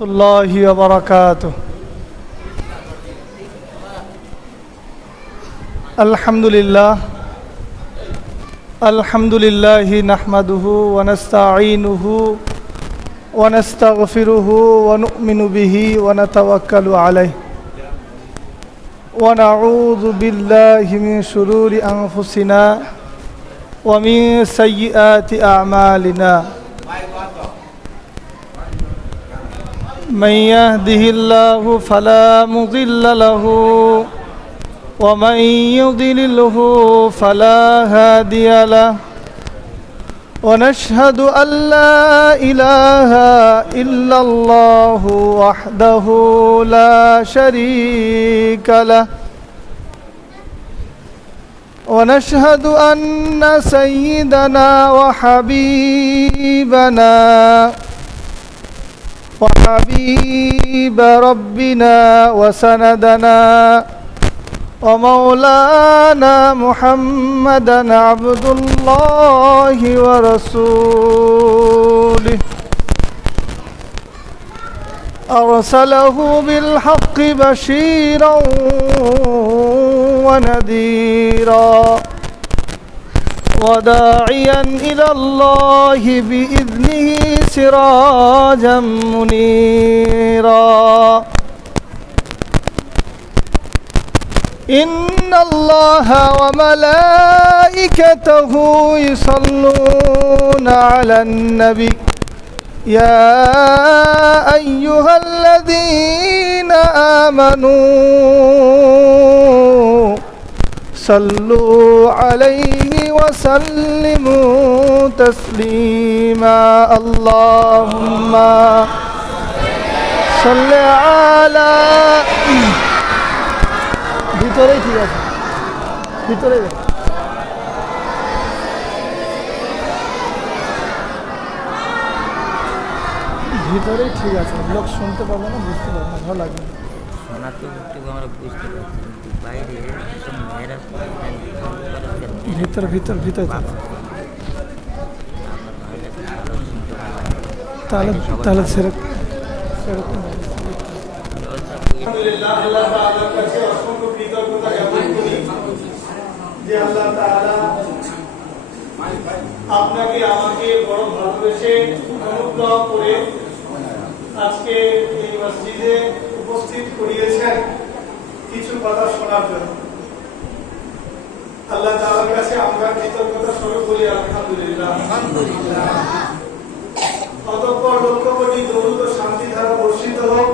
الله وبركاته. الحمد لله نحمده ونستعينه ونستغفره ونؤمن به ونتوكل عليه ونعوذ بالله من شرور أنفسنا ومن سيئات أعمالنا. من يهده الله فلا مضل له ومن يضلله فلا هادي له ونشهد أن لا إله إلا الله وحده لا شريك له ونشهد أن سيدنا وحبيب ربنا وسندنا ومولانا محمدا عبد الله ورسوله أرسله بالحق بشيرا ونذيرا وداعيا إلى الله بإذنه سراجا منيرا. إن الله وملائكته يصلون على النبي يا أيها الذين آمنوا صلوا عليه وسلموا تسليما. اللهم صل على ভিতরেই ঠিক আছে, ভিতরে ভিতরেই ঠিক আছে। লোক শুনতে পারবে না, বুঝতে পারবে না, ভালো লাগবে। শোনা তো আমরা বুঝতে পারছি, কিন্তু বাইরে এসব মেয়েরা ভিতর ভিতর ভিতর তাহলে তাহলে সেরকম আলহামদুলিল্লাহ, আল্লাহ তাআলার কাছে অসংখ্য কৃতজ্ঞতা জ্ঞাপন করি যে আল্লাহ তাআলা আপনাকে আমাকে বড় ভালোবেসে অনুগ্রহ করে আজকে এই মসজিদে উপস্থিত করিয়েছেন কিছু কথা শোনার জন্য। আল্লাহ তাআলার কাছে আমরা কৃতজ্ঞতা স্বরূপ বলি আলহামদুলিল্লাহ। অতঃপর লক্ষ কোটি দরুদ ও শান্তি ধারা বর্ষিত হোক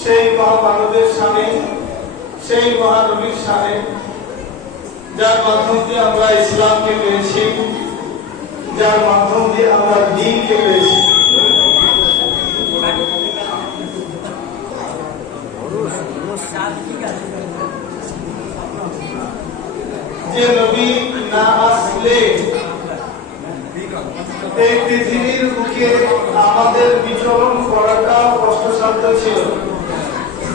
সেই মহামানবের সামনে, সেই মহানবীর সামনে, যার মাধ্যম দিয়ে আমরা ইসলামকে পেয়েছি, যার মাধ্যম দিয়ে আমরা দ্বীনকে পেয়েছি। যে নবী না আসলে এই পৃথিবীর বুকে আমাদের বিচরণ করাটা কষ্টসাধ্য ছিল।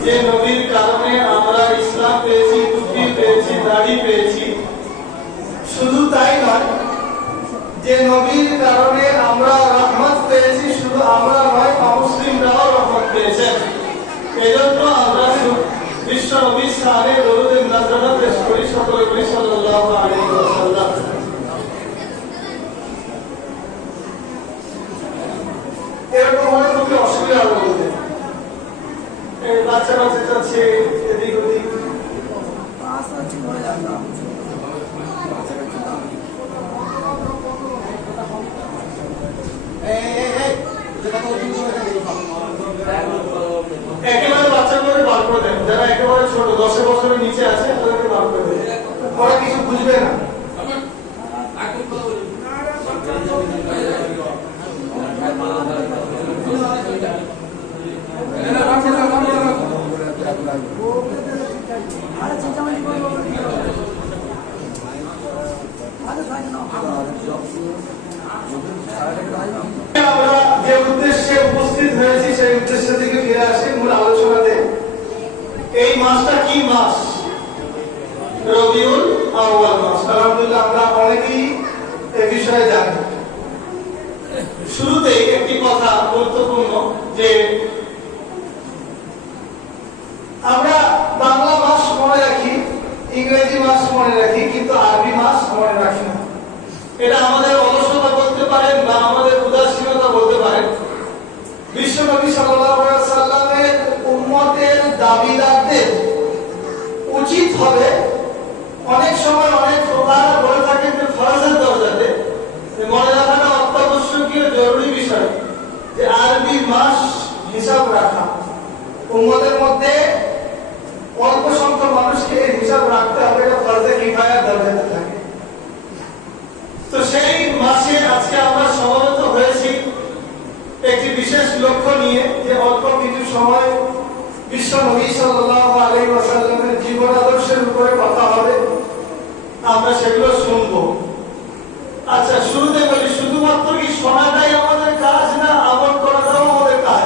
যে নবীর কারণে আমরা ইসলাম পেয়েছি, টুপি পেয়েছি, দাড়ি পেয়েছি। শুধু তাই নয়, যে নবীর কারণে আমরা রহমত পেয়েছি, শুধু আমরা নয়, অমুসলিমরাও রহমত পেয়েছেন। এজন্য আমরা বিশ্ব নবীর সামনে দরুদে নজরানা পেশ করি, সকলে বলি সাল্লাল্লাহু আলাইহি ওয়াসাল্লাম। এরকম অনেক লোকে অসুবিধা বলতে বাচ্চারা চেঁচাচ্ছে এদিক ওদিক। একেবারে বাচ্চাগুলোকে বার করে দেন, যারা একেবারে ছোট 10 বছরের নিচে আছে তাদেরকে বার করে দেন, ওরা কিছু বুঝবে না। আমরা যে উদ্দেশ্যে উপস্থিত হয়েছি সেই উদ্দেশ্য থেকে ফিরে আসি মূল আলোচনাতে। এই মাসটা কি মাস? রবিউল আউয়াল মাস। আলহামদুলিল্লাহ আমরা অনেকেই এ বিষয়ে জানি। শুরুতে একটি কথা গুরুত্বপূর্ণ যে বিশ্বনবী সাল্লাল্লাহু আলাইহি সাল্লামের উম্মতের দাবিদারদের উচিত হবে, অনেক সময় অনেক প্রকার বলে থাকেন যে ফরজের দরজাতে মনে রাখাটা অত্যাবশ্যকীয় জরুরি বিষয় যে আরবি মাস হিসাব রাখা। উম্মতের মধ্যে অল্প সংখ্যক মানুষকে এই হিসাব রাখতে হবে, এটা ফরজে কিফায়ার দরজাতে থাকে। তো সেই মাসে আজকে আমরা সমবেত হয়েছি একটি বিশেষ লক্ষ্য নিয়ে যে অল্প কিছু সময় বিশ্ব নবী সাল্লাল্লাহু আলাইহি ওয়াসাল্লামের জীবন আদর্শের উপরে কথা হবে, আমরা সেগুলো শুনবো। আচ্ছা, শুরুতে বলি, শুধুমাত্র কি শোনাটাই আমাদের কাজ, না আমল করাটাও আমাদের কাজ?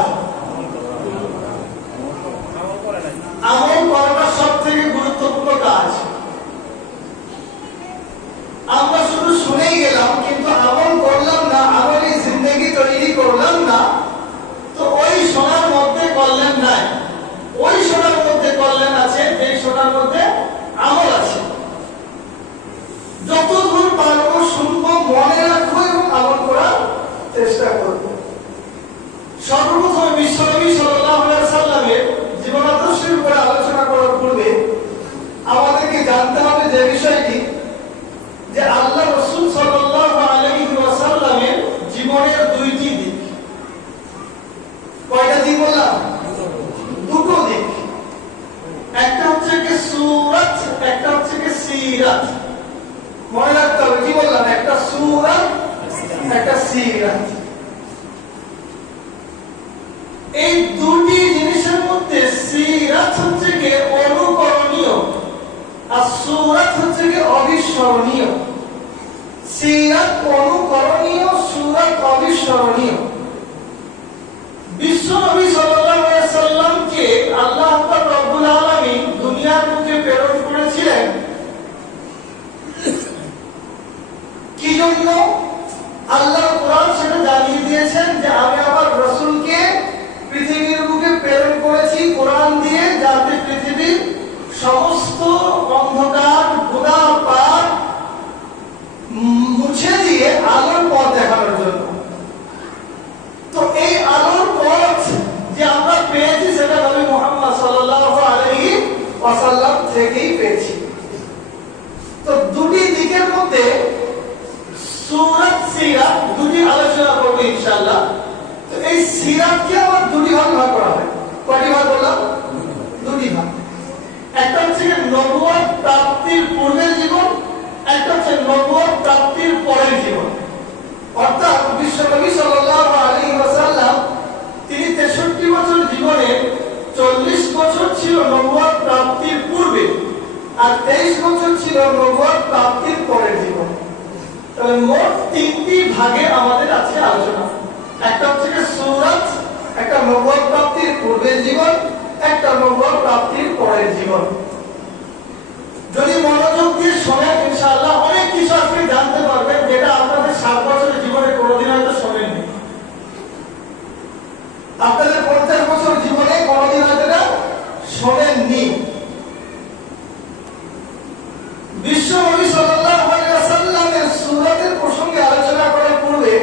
আমল করাটা সব থেকে গুরুত্বপূর্ণ কাজ। আমরা শুধু শুনেই গেলাম কিন্তু আমল করলাম না, আমলি জিন্দেগি তৈরি করলাম না, তো ওই শোনার মধ্যে কল্যাণ নাই। ওই শোনার মধ্যে কল্যাণ আছে যে শোনার মধ্যে আমল আছে। যতদূর পারবো শুনবো, মনে রাখবো এবং আমল করার চেষ্টা করবো। সর্বপ্রথম বিশ্বনবী সাল্লাল্লাহু আলাইহি সাল্লামের জীবন আদর্শের উপরে আলোচনা করার পূর্বে আমাদেরকে জানতে হবে যে বিষয়টি, যে আল্লাহ রাসূল সাল্লাল্লাহু আলাইহি ওয়াসাল্লামের জীবনের দুইটি দিক। কয়টা দিক বললাম? দুটো দিক। একটা হচ্ছে কি সূরাত, একটা হচ্ছে কি সিরাত। মনে রাখতে হবে, কি বললাম? একটা সূরাত, একটা সিরাত। এই দুটি জিনিসের মধ্যে সিরাত হচ্ছে কি অনুকরণীয় আর সূরাত হচ্ছে কি অবিস্মরণীয়। সিরাত অনুকরণীয়, সূরাত অবিস্মরণীয়। বিশ্বনবী সাল্লাল্লাহু আলাইহি সাল্লামকে আল্লাহ পাক রব্বুল আলামিন দুনিয়ার বুকে প্রেরণ করেছিলেন কি জন্য? আল্লাহ কোরআন সেটা জানিয়ে দিয়েছেন যে আমি আমার রাসূলকে পৃথিবীর বুকে প্রেরণ করেছি কোরআন দিয়ে, যাতে পৃথিবীর সমস্ত অন্ধকার গুনাহ পাপ মুছে দিয়ে আলোর পথ দেখানোর জন্য। তো এই আলোর পথ যে আমরা পেয়েছি সেটা নবী মুহাম্মদ সাল্লাল্লাহু আলাইহি ওয়াসাল্লাম থেকেই পেয়েছি। তো দুটি দিকের মধ্যে সূরাত সিরাত দুটি আলোচনা করব ইনশাআল্লাহ। তো এই সিরাতকে আবার দুটি ভাগ করা হয়। কয়টি ভাগ বললাম? দুটি ভাগ। একটা হচ্ছে নবুয়ত প্রাপ্তির পূর্বের জীবন, একটা হচ্ছে নবুয়ত প্রাপ্তির পরের জীবন। অর্থাৎ বিশ্বনবী সাল্লাল্লাহু আলাইহি ওয়াসাল্লাম তিনি 63 বছর জীবনে 40 বছর ছিল নবুয়ত প্রাপ্তির পূর্বে আর 23 বছর ছিল নবুয়ত প্রাপ্তির পরের জীবন। তাহলে মোট তিনটি ভাগে আমাদের আজকে আলোচনা। একটা হচ্ছে সূরাত, একটা নবুয়ত প্রাপ্তির পূর্বের জীবন, একটা নবুয়ত প্রাপ্তির পরের জীবন। যদি মনোযোগ দিয়ে শোনেন ইনশাআল্লাহ অনেক কিছু আপনি জানতে পারবেন যেটা আপনাদের 7 বছরের জীবনে কোনোদিন হয়তো শোনেননি। আপনাদের 50 বছর জীবনে কোনোদিন হয়তো এটা শোনেননি। বিশ্বনবী সাল্লাল্লাহু আলাইহি ওয়াসাল্লামের সূরাতের প্রসঙ্গে আলোচনা করার পূর্বে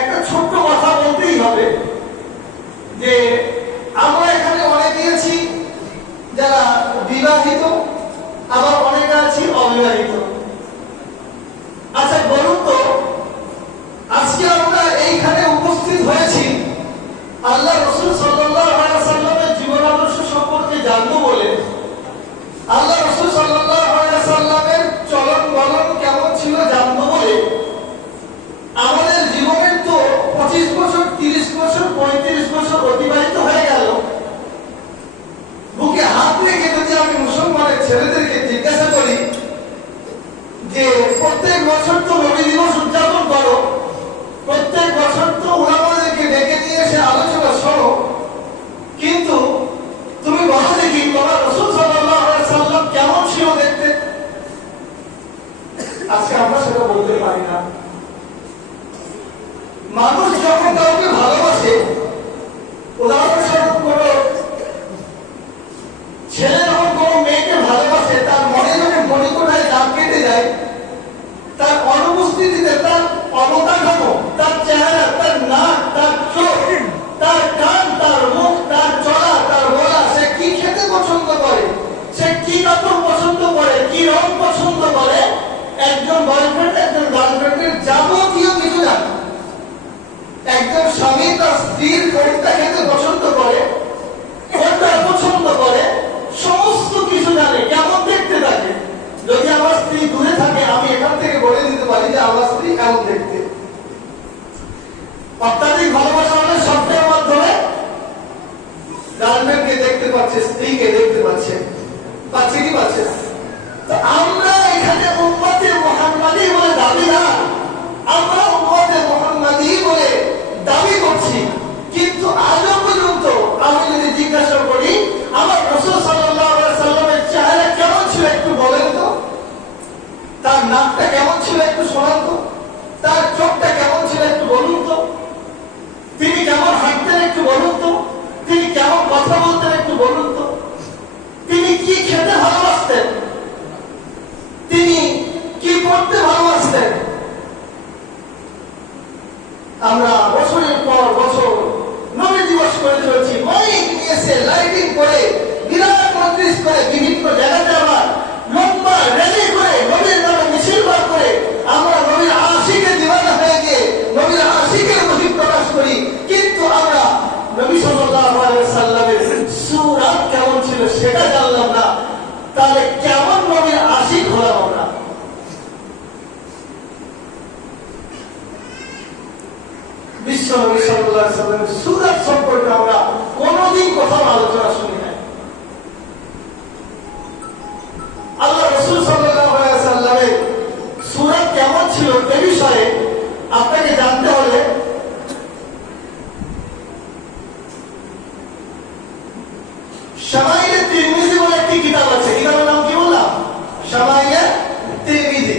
একটা ছোট্ট কথা বলতেই হবে যে আমরা এখানে অনেকে আছি যারা বিবাহিত, আবার অনেকে আছি অবিবাহিত। আচ্ছা বলুন তো, আজকে আমরা এইখানে উপস্থিত হয়েছি আল্লাহ রাসূল সাল্লাল্লাহু আলাইহি ওয়াসাল্লামের জীবন আদর্শ সম্পর্কে জানবো বলে। আল্লাহ রাসূল সাল্লাল্লাহু আলাইহি ওয়াসাল্লামের চলন বলন কেমন ছিল জানবো বলে। আমাদের জীবনের তো 25 বছর, 30 বছর, 35 বছর অতিবাহিত হয়ে গেল। বুকে হাত রেখে যদি আমি মুসলমানের পাচ্ছে, স্ত্রীকে দেখতে পাচ্ছে, পাচ্ছে কি পাচ্ছে না? তো আমরা এখানে উম্মতে মুহাম্মাদি বলে দাবিদার, আমরা উম্মতে মুহাম্মাদি বলে দাবি করছি, কিন্তু আজও পর্যন্ত আমি যদি জিজ্ঞাসা করি আমার রাসূল সাল্লাল্লাহু আলাইহি সাল্লামের চেহারা কেমন ছিল একটু বলেন তো, তার নাকটা কেমন ছিল একটু শোনান তো, তার চোখটা কেমন ছিল একটু বলুন তো, তিনি কেমন হাঁটতেন একটু বলুন তো, তিনি কেমন কথা বলতেন একটু বলুন তো, তিনি কি খেতে ভালোবাসতেন, তিনি কি করতে ভালোবাসতেন। আমরা বছরের পর বছর নবী দিবস করে চলছি, মাইক নিয়েছে, লাইটিং করে, বিরাট মজলিস করে, বিভিন্ন জায়গাতে আবার লম্বা র্যালি করে, নবীর নামে মিছিল বার করে আমরা নবীর আশিকে দিওয়ানা হয়ে গিয়ে নবীর আশিকের বহিঃ প্রকাশ করি, কিন্তু আমরা নবী সাল্লাল্লাহু আলাইহি সাল্লামের সূরত কেমন ছিল সেটা জানলাম না, তাহলে কেমন নবীর আশিক হলাম আমরা? বিশ্ব নবী সাল্লাল্লাহু আলাইহি সাল্লামের সূরত সম্পর্কে আমরা কোনোদিন কোথাও আলোচনা শুনি নাই। আল্লাহ রাসূল সাল্লাল্লাহু আলাইহি সাল্লামের সূরত কেমন ছিল এ বিষয়ে আপনাকে জানতে হলে শামাইলে তিরমিজি বলে একটি কিতাব আছে, কিতাবের নাম কি বললাম? শামাইলে তিরমিজি।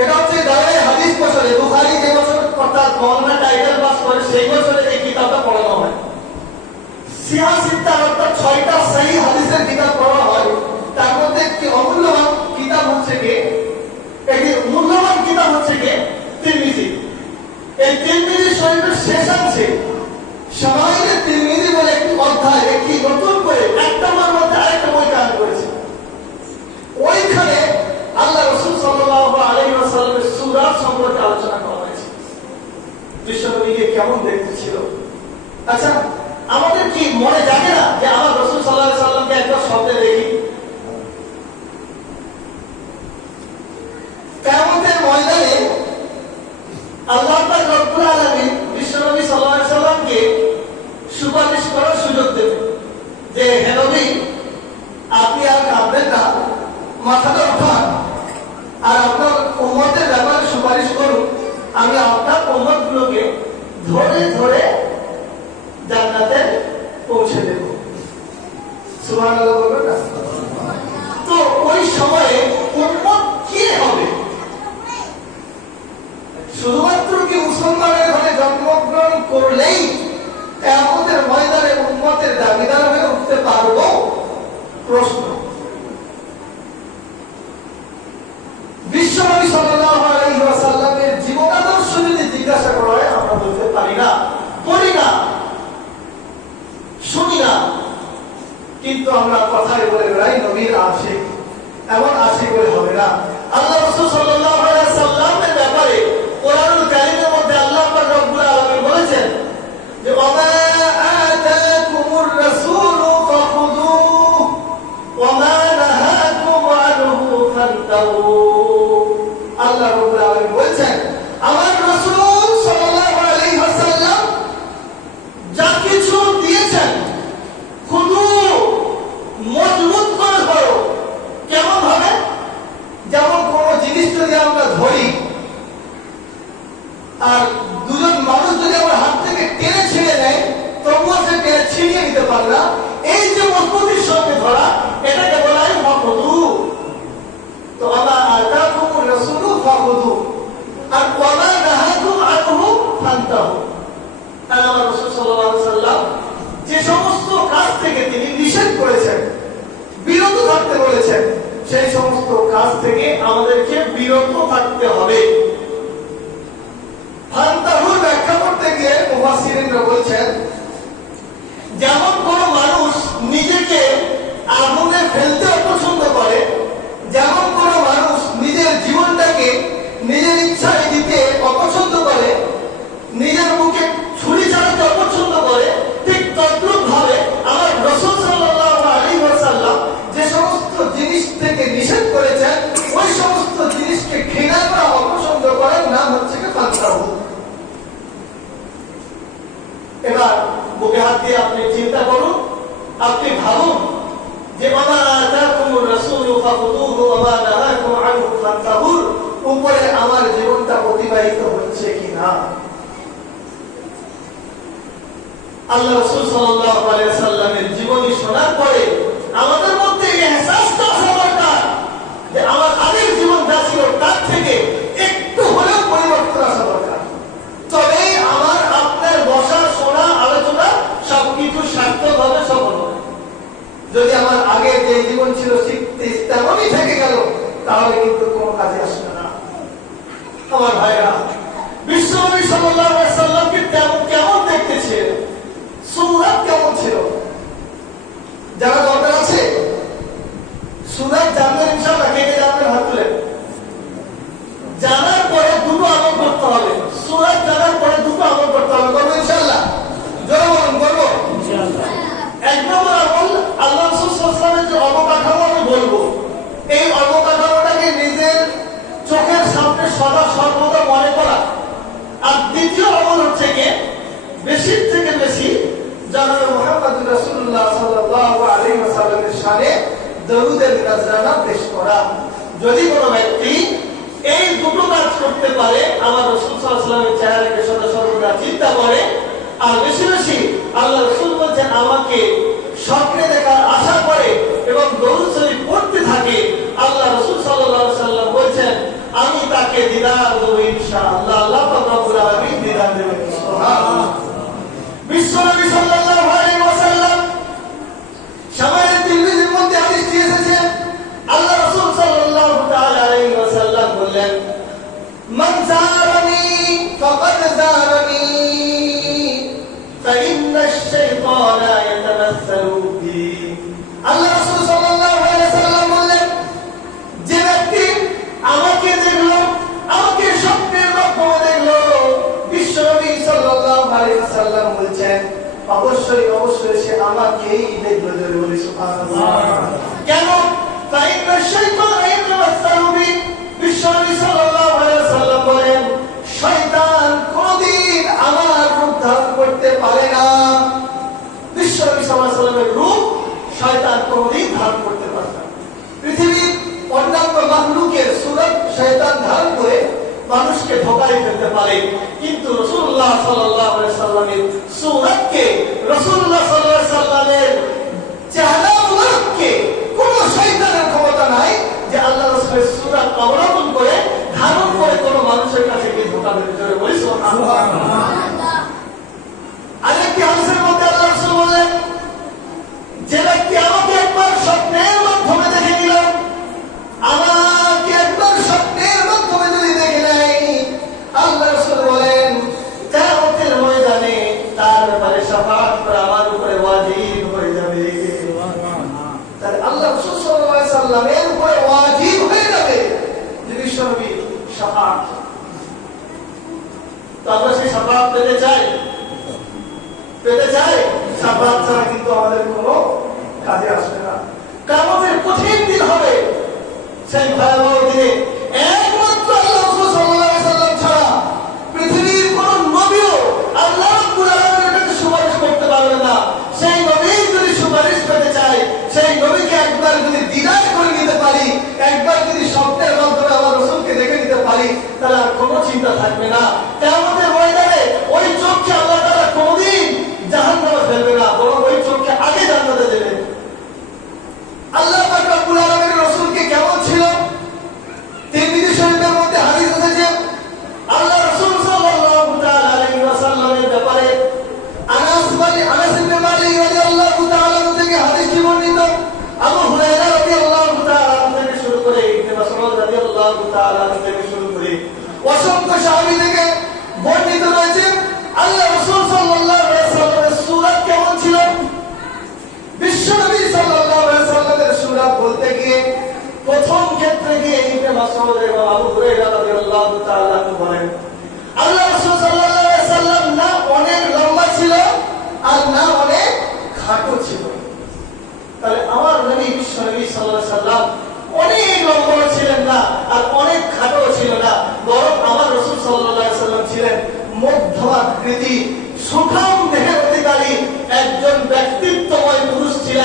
এটা হচ্ছে দাওরায়ে হাদিস বছরে, বুখারী যে বছর অর্থাৎ মৌলানা টাইটেল পাস করে সেই বছরে এই কিতাবটা পড়ানো হয়। সিয়াসিত্তা অর্থাৎ 6টা সহিহ হাদিসের কিতাব পড়া হয়, তার মধ্যে একটি অমূল্যবান কিতাব হচ্ছে কি, একটি মূল্যবান কিতাব হচ্ছে কি তিরমিজি। এই তিরমিজি শরীফের শেষাংশে শামাইলে তিরমিজি বলে একটি অধ্যায়, একটি নতুন করে একটা মধ্যে আরেকটা বই কাজ করেছে। ওইখানে আল্লাহ রাসূল সাল্লাল্লাহু আলাইহি ওয়াসাল্লামের সূরত সম্পর্কে আলোচনা করা হয়েছে, বিশ্বনবীকে কেমন দেখতে ছিল। আচ্ছা, আমাদের কি মনে জাগে না যে আমার রাসূল সাল্লাল্লাহু আলাইহি ওয়াসাল্লামকে একবার স্বপ্নে দেখি? কিয়ামতের ময়দানে আল্লাহ পাক রব্বুল আলামিন বিশ্বনবী সাল্লাল্লাহু আলাইহি ওয়াসাল্লামকে সুপারিশ করার সুযোগ দেবে যে হে নবী, আপনি আর কাঁদবেন না, মাথাটা উঠান আর আপনার উম্মতের ব্যাপারে সুপারিশ করুন, আমি আপনার উম্মতগুলোকে ধরে ধরে জান্নাতে পৌঁছে দেব। সুবহানাল্লাহ বলবেন না? তো ওই সময়ে উম্মত কি হবে? শুধুমাত্র কি মুসলমানের ঘরে জন্মগ্রহণ করলেই কিয়ামতের ময়দানে উম্মতের দাবিদার হয়ে উঠতে পারবো? প্রশ্ন। বিশ্বনবী সাল্লাল্লাহু আলাইহি ওয়াসাল্লামের জীবনাদর্শ যদি জিজ্ঞাসা করা হয় আমরা বলতে পারি না, পড়ি না, শুনি না, কিন্তু আমরা কথায় বলে বেড়াই নবীর আশিক। এমন আশিক বলে হবে না। আল্লাহ রাসূল সাল্লাল্লাহু আলাইহি ওয়াসাল্লামের ব্যাপারে কোরআনুল কারীমের মধ্যে আল্লাহ পাক রব্বুল আলামিন বলেছেন যে ওমা আতাকুমুর রাসূলু ফাখুযুহু ওয়া মা নাহাকুম আনহু ফান্তাহু। আল্লাহ রাব্বুল আলামিন বলেছেন আমার রাসূল সাল্লাল্লাহু আলাইহি ওয়াসাল্লাম যা কিছু দিয়েছেন খুদু, মজবুত করে ধরো। কেমন ভাবে? যেমন কোন জিনিস যদি আমরা ধরি আর দুজন মানুষ যদি আমার হাত থেকে টেনে ছিঁড়ে নেয় তবুও সে টেনে ছিনিয়ে নিতে পারে না, এই যে মজবুতির সঙ্গে ধরা, এটাকে বলা হয় ফাখুযু। তো আল্লাহ আতাকুমুর রাসূলু ফাখুযু আর ওয়া মা নাহাকুম আনহু ফান্তাহু। আল্লাহ রাসূল সাল্লাল্লাহু আলাইহি ওয়াসাল্লাম যে সমস্ত কাজ থেকে তিনি নিষেধ করেছেন, বিরত থাকতে বলেছেন, সেই সমস্ত কাজ থেকে আমাদেরকে বিরত থাকতে হবে। ফান্তাহুর ব্যাখ্যা করতে গিয়ে মুফাসসিরিনরা বলছেন যেমন কোন মানুষ নিজেকে আগুনে ফেলতে অপছন্দ করে, যেমন কোন মানুষ নিজের জীবনটাকে নিজের ইচ্ছায় দিতে অপছন্দ করে, নিজের মুখে ছুরি চালাতে অপছন্দ করে, ঠিক তদ্রূপ ভাবে আমার রাসূল সাল্লাল্লাহু আলাইহি ওয়াসাল্লাম যে সমস্ত জিনিস থেকে নিষেধ করেছেন ওই সমস্ত জিনিসকে ঘৃণা করা, অপছন্দ করার নাম হচ্ছে ফান্তাহু। এবার বুকে হাত দিয়ে আপনি চিন্তা করুন, আপনি ভাবুন যে মামা আতাকুমুর রাসূলু ফাখুযুহু ওয়া মা নাহাকুম আনহু ফান্তাহুর উপরে আমার জীবনটা অতিবাহিত হচ্ছে কিনা। আল্লাহ রাসূল সাল্লাল্লাহু আলাইহি ওয়াসাল্লামের জীবনী শোনার পরে আমাদের মধ্যে এই ইহসাসটা আসা দরকার যে আমার আগের জীবন যা ছিল তার থেকে একটু হলেও পরিবর্তন আসা দরকার। তবে আমার আপনার বসা শোনা আলোচনা সবকিছু সার্থকভাবে সফল হবে। যদি আমার আগের যে জীবন ছিল ঠিক তেমনই থেকে গেল তাহলে কিন্তু কোনো কাজে আসবে না। আমার ভাইরা, বিশ্বনবী সাল্লাল্লাহু আলাইহি ওয়াসাল্লামকে কেমন দেখতে ছিল, সুরাত কেমন ছিল যারা দরকার আছে? সুরাত জানবেন ইনশাআল্লাহ, কে কে জানবেন হাত তুলেন। জানার পরে দুটো আমল করতে হবে। সুরাত জানার পরে দুটো আমল করতে হবে। করবো ইনশাআল্লাহ? জোরে বলুন, করবো ইনশাআল্লাহ। এক নম্বর আমল, আল্লাহ রাসূল সাল্লাল্লাহু আলাইহি ওয়াসাল্লামের যে অবকাঠামো আমি বলবো, এই অবকাঠামোটাকে নিজের চোখের সামনে সদা সর্বদা মনে করা। আর দ্বিতীয় আমল হচ্ছে কি, বেশি থেকে বেশি জনাবে মুহাম্মদুর রাসূলুল্লাহ সাল্লাল্লাহু আলাইহি ওয়াসাল্লামের শানে দরুদের নজরানা পেশ করা। যদি কোনো ব্যক্তি এই দুটো কাজ করতে পারে, আমার রাসূল সাল্লাল্লাহু আলাইহি ওয়াসাল্লামের চেহারাকে সদা সর্বদা চিন্তা করে, আর বেশি বেশি আল্লাহ রাসূল বলেন আমাকে স্বপ্নে দেখার আশা করে এবং দরুদ শরীফ পড়তে থাকে, আল্লাহ রাসূল সাল্লাল্লাহু আলাইহি ওয়াসাল্লাম বলেন আমি তাকে দিদার দেব ইনশাআল্লাহ। আল্লাহ পাক রব্বুল আলামিন দিদার দেবেন। সুবহানাল্লাহ। বিশ্বনবী সাল্লাল্লাহু আলাইহি ওয়াসাল্লাম শামাইল তিরমিজির মধ্যে হাদিসটি এসেছে, আল্লাহ রাসূল সাল্লাল্লাহু তাআলা আলাইহি ওয়াসাল্লাম বললেন মান যারানি ফাকাদ যারানি ফাইন্না আশ-শাইতানা ইয়াতামাসসালু বি। আল্লাহ রাসূল সাল্লাল্লাহু আলাইহি ওয়াসাল্লাম বললেন যে ব্যক্তি আমাকে দেখলো, আমাকে স্বপ্নের মাধ্যমে দেখলো, বিশ্বনবী সাল্লাল্লাহু আলাইহি ওয়াসাল্লাম বলেন অবশ্যই অবশ্যই সে আমাকেই দেখলো। জোরে বলি সুবহানাল্লাহ। কেন? ফাইন্না শাইতানা ইয়াতামাসসালু বি। বিশ্বনবী সাল্লাল্লাহু আলাইহি ওয়াসাল্লাম বলেন শয়তান কোনদিন আমার রূপ ধারণ করতে পারে না। বিশ্বনবী সাল্লাল্লাহু আলাইহি ওয়াসাল্লামের রূপ শয়তান কোনদিন ধারণ করতে পারে না। পৃথিবীর অন্যান্য মাখলুকের সুরত শয়তান ধারণ করে মানুষকে ধোঁকায় ফেলতে পারে, কিন্তু রাসূলুল্লাহ সাল্লাল্লাহু আলাইহি ওয়াসাল্লামের সুরতকে, রাসূলুল্লাহ সাল্লাল্লাহু আলাইহি ওয়াসাল্লামের চেহারা মুবারককে কোনো শয়তানের ক্ষমতা নাই যে আল্লাহ রাসূলের সুরত অবলম্বন করে ধারণ করে কোনো মানুষের কাছে গিয়ে ধোঁকা দিতে পারে। বলি সুবহানাল্লাহ। আরেকটি হাদিসের মধ্যে আল্লাহ রাসূল বললেন যে ব্যক্তি আমাকে একবার স্বপ্নের মাধ্যমে দেখে নিল, আমাকে একবার স্বপ্নের মাধ্যমে যদি দেখে নেয়, আল্লাহ রাসূল বলেন কিয়ামতের ময়দানে তার ব্যাপারে শাফাআত করা আমার উপরে ওয়াজিব হয়ে যাবে। তাহলে আল্লাহ রাসূল সাল্লাল্লাহু আলাইহি ওয়াসাল্লামের উপরে ওয়াজিব হয়ে যাবে যে বিশ্বনবী শাফাআত। তো আমরা সেই শাফাআত পেতে চাই? পেতে চাই? শাফাআত ছাড়া কিন্তু আমাদের কোনো কাজে আসবে না। কিয়ামতের কঠিন দিন হবে, সেই ভয়াবহ দিনে একমাত্র আল্লাহ রাসূল সাল্লাল্লাহু আলাইহি ওয়াসাল্লাম ছাড়া পৃথিবীর কোন নবীও আল্লাহ রাব্বুল আলামিনের কাছে সুপারিশ করতে পারবে না। সেই নবী যদি সুপারিশ পেতে চায়, সেই নবীকে একবার যদি দিদার করে নিতে পারি, একবার যদি স্বপ্নের মাধ্যমে আমার রাসূলকে দেখে নিতে পারি, তাহলে আর কোনো চিন্তা থাকবে না। কিয়ামতের ময়দানে ওই চোখকে আল্লাহ তাআলা কোনদিন জাহান্নামে ফেলবে না, বরং ওই চোখকে আগে জান্নাতে দেবে। আল্লাহ পাক রব্বুল আলামিনের রাসূলকে কেমন ছিল? তিরমিজি শরীফের মধ্যে হাদিস এসেছে, আল্লাহ রাসূল সাল্লাল্লাহু তাআলা আলাইহি ওয়াসাল্লামের ব্যাপারে আনাস ইবনে মালিক রাদিয়াল্লাহু তাআলা থেকে হাদিসটি বর্ণিত। আবু হুরায়রা রাদিয়াল্লাহু তাআলা থেকে শুরু করে ইবনে মাসউদ রাদিয়াল্লাহু তাআলা থেকে শুরু করে অসংখ্য সাহাবী থেকে বর্ণিত রয়েছে আল্লাহ রাসূল সাল্লাল্লাহু আলাইহি ওয়াসাল্লামের সূরত কেমন ছিল। বিশ্বনবী সাল্লাল্লাহু আলাইহি ওয়াসাল্লামের সূরত বলতে গিয়ে প্রথম ক্ষেত্রে গিয়ে ইবনে মাসউদ এবং আবু হুরায়রা রাদিয়াল্লাহু তাআলা বলেন আল্লাহ রাসূল সাল্লাল্লাহু আলাইহি ওয়াসাল্লাম না অনেক লম্বা ছিল আর না অনেক খাটো ছিল। তাহলে আমার নবী বিশ্বনবী সাল্লাল্লাহু আলাইহি ওয়াসাল্লাম অনেক লম্বা ছিলেন না আর অনেক খাটো ছিল না, বরং আমার রাসূল সাল্লাল্লাহু আলাইহি ওয়াসাল্লাম ছিলেন মধ্যমাকৃতি সুঠাম দেহের অধিকারী একজন ব্যক্তিত্বময় পুরুষ ছিলেন।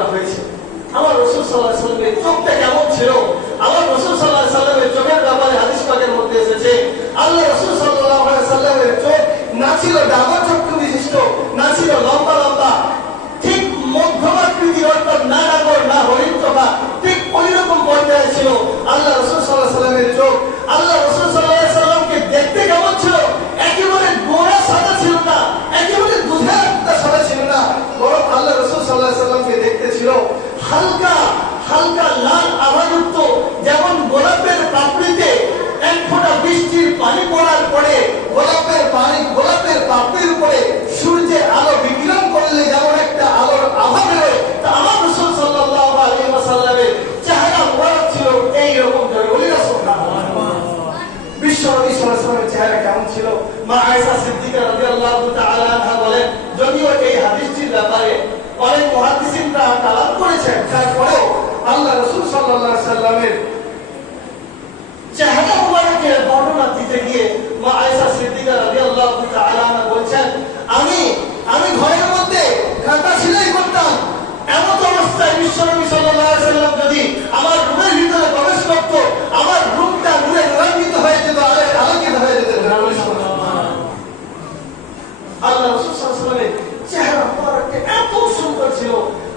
করা হয়েছে। আমার রাসূল সাল্লাল্লাহু আলাইহি ওয়াসাল্লামের চোখটা কেমন ছিল, আমার রাসূল সাল্লাল্লাহু আলাইহি ওয়াসাল্লামের চোখের ব্যাপারে হাদিস পাকের মধ্যে এসেছে, আল্লাহ রাসূল সাল্লাল্লাহু আলাইহি ওয়াসাল্লামের চোখ না ছিল ডাবা চক্ষু বিশিষ্ট, না ছিল লম্বা লম্বা, ঠিক মধ্যমাকৃতির, অর্থাৎ না ডাগর না হরিণ চোখা, ঠিক ওই রকম পর্যায়ে ছিল আল্লাহ রাসূল সাল্লাল্লাহু আলাইহি ওয়াসাল্লামের চোখ। আল্লাহ রাসূল সাল্লাল্লাহু আলাইহি ওয়াসাল্লামকে দেখতে কেমন ছিল, একেবারে গোরা সাদা ছিল না, একেবারে দুধের মতো সাদা ছিল না, বরং আল্লাহ রাসূল সাল্লাল্লাহু আলাইহি ওয়াসাল্লামকে দেখতে ছিল হালকা হালকা লাল আভাযুক্ত, যেমন গোলাপের পাপড়িতে এক ফোঁটা বৃষ্টির পানি পড়ার পরে গোলাপের পাপড়ির উপরে সূর্যের আলো বিকিরণ করলে যেমন একটা আলোর আভা বেরোয়, তা আমার রাসূল সাল্লাল্লাহু আলাইহি ওয়াসাল্লামের চেহারা মোবারক ছিল এইরকম। বলি রাসূলুল্লাহ বিশ্বনবী সাল্লাল্লাহু আলাইহি ওয়াসাল্লামের চেহারা কেমন ছিল? মা আয়েশা সিদ্দিকা রাদিয়াল্লাহু তাআলা আনহা বলেন, যদিও এই হাদিসটির ব্যাপারে অনেক মুহাদ্দিসিনরা কালাম করেছেন, তারপরেও আল্লাহ রাসূল সাল্লাল্লাহু আলাইহি ওয়াসাল্লামের চেহারা মুবারকের বর্ণনা দিতে গিয়ে মা আয়েশা সিদ্দিকা রাদিয়াল্লাহু তাআলা আনহা বলেন, আমি ঘরের মধ্যে কাঁথা সেলাই করতাম, এমন অবস্থায় বিশ্বনবী সাল্লাল্লাহু আলাইহি ওয়াসাল্লাম যদি আমার রুমের ভিতরে প্রবেশ করত, আমার রুমটা নূরে রঙিত হয়ে যেত, আলোকিত হয়ে যেত। আল্লাহ রাসূল সাল্লাল্লাহু আলাইহি ওয়াসাল্লামের চেহারা মুবারকটা এত সুন্দর ছিল।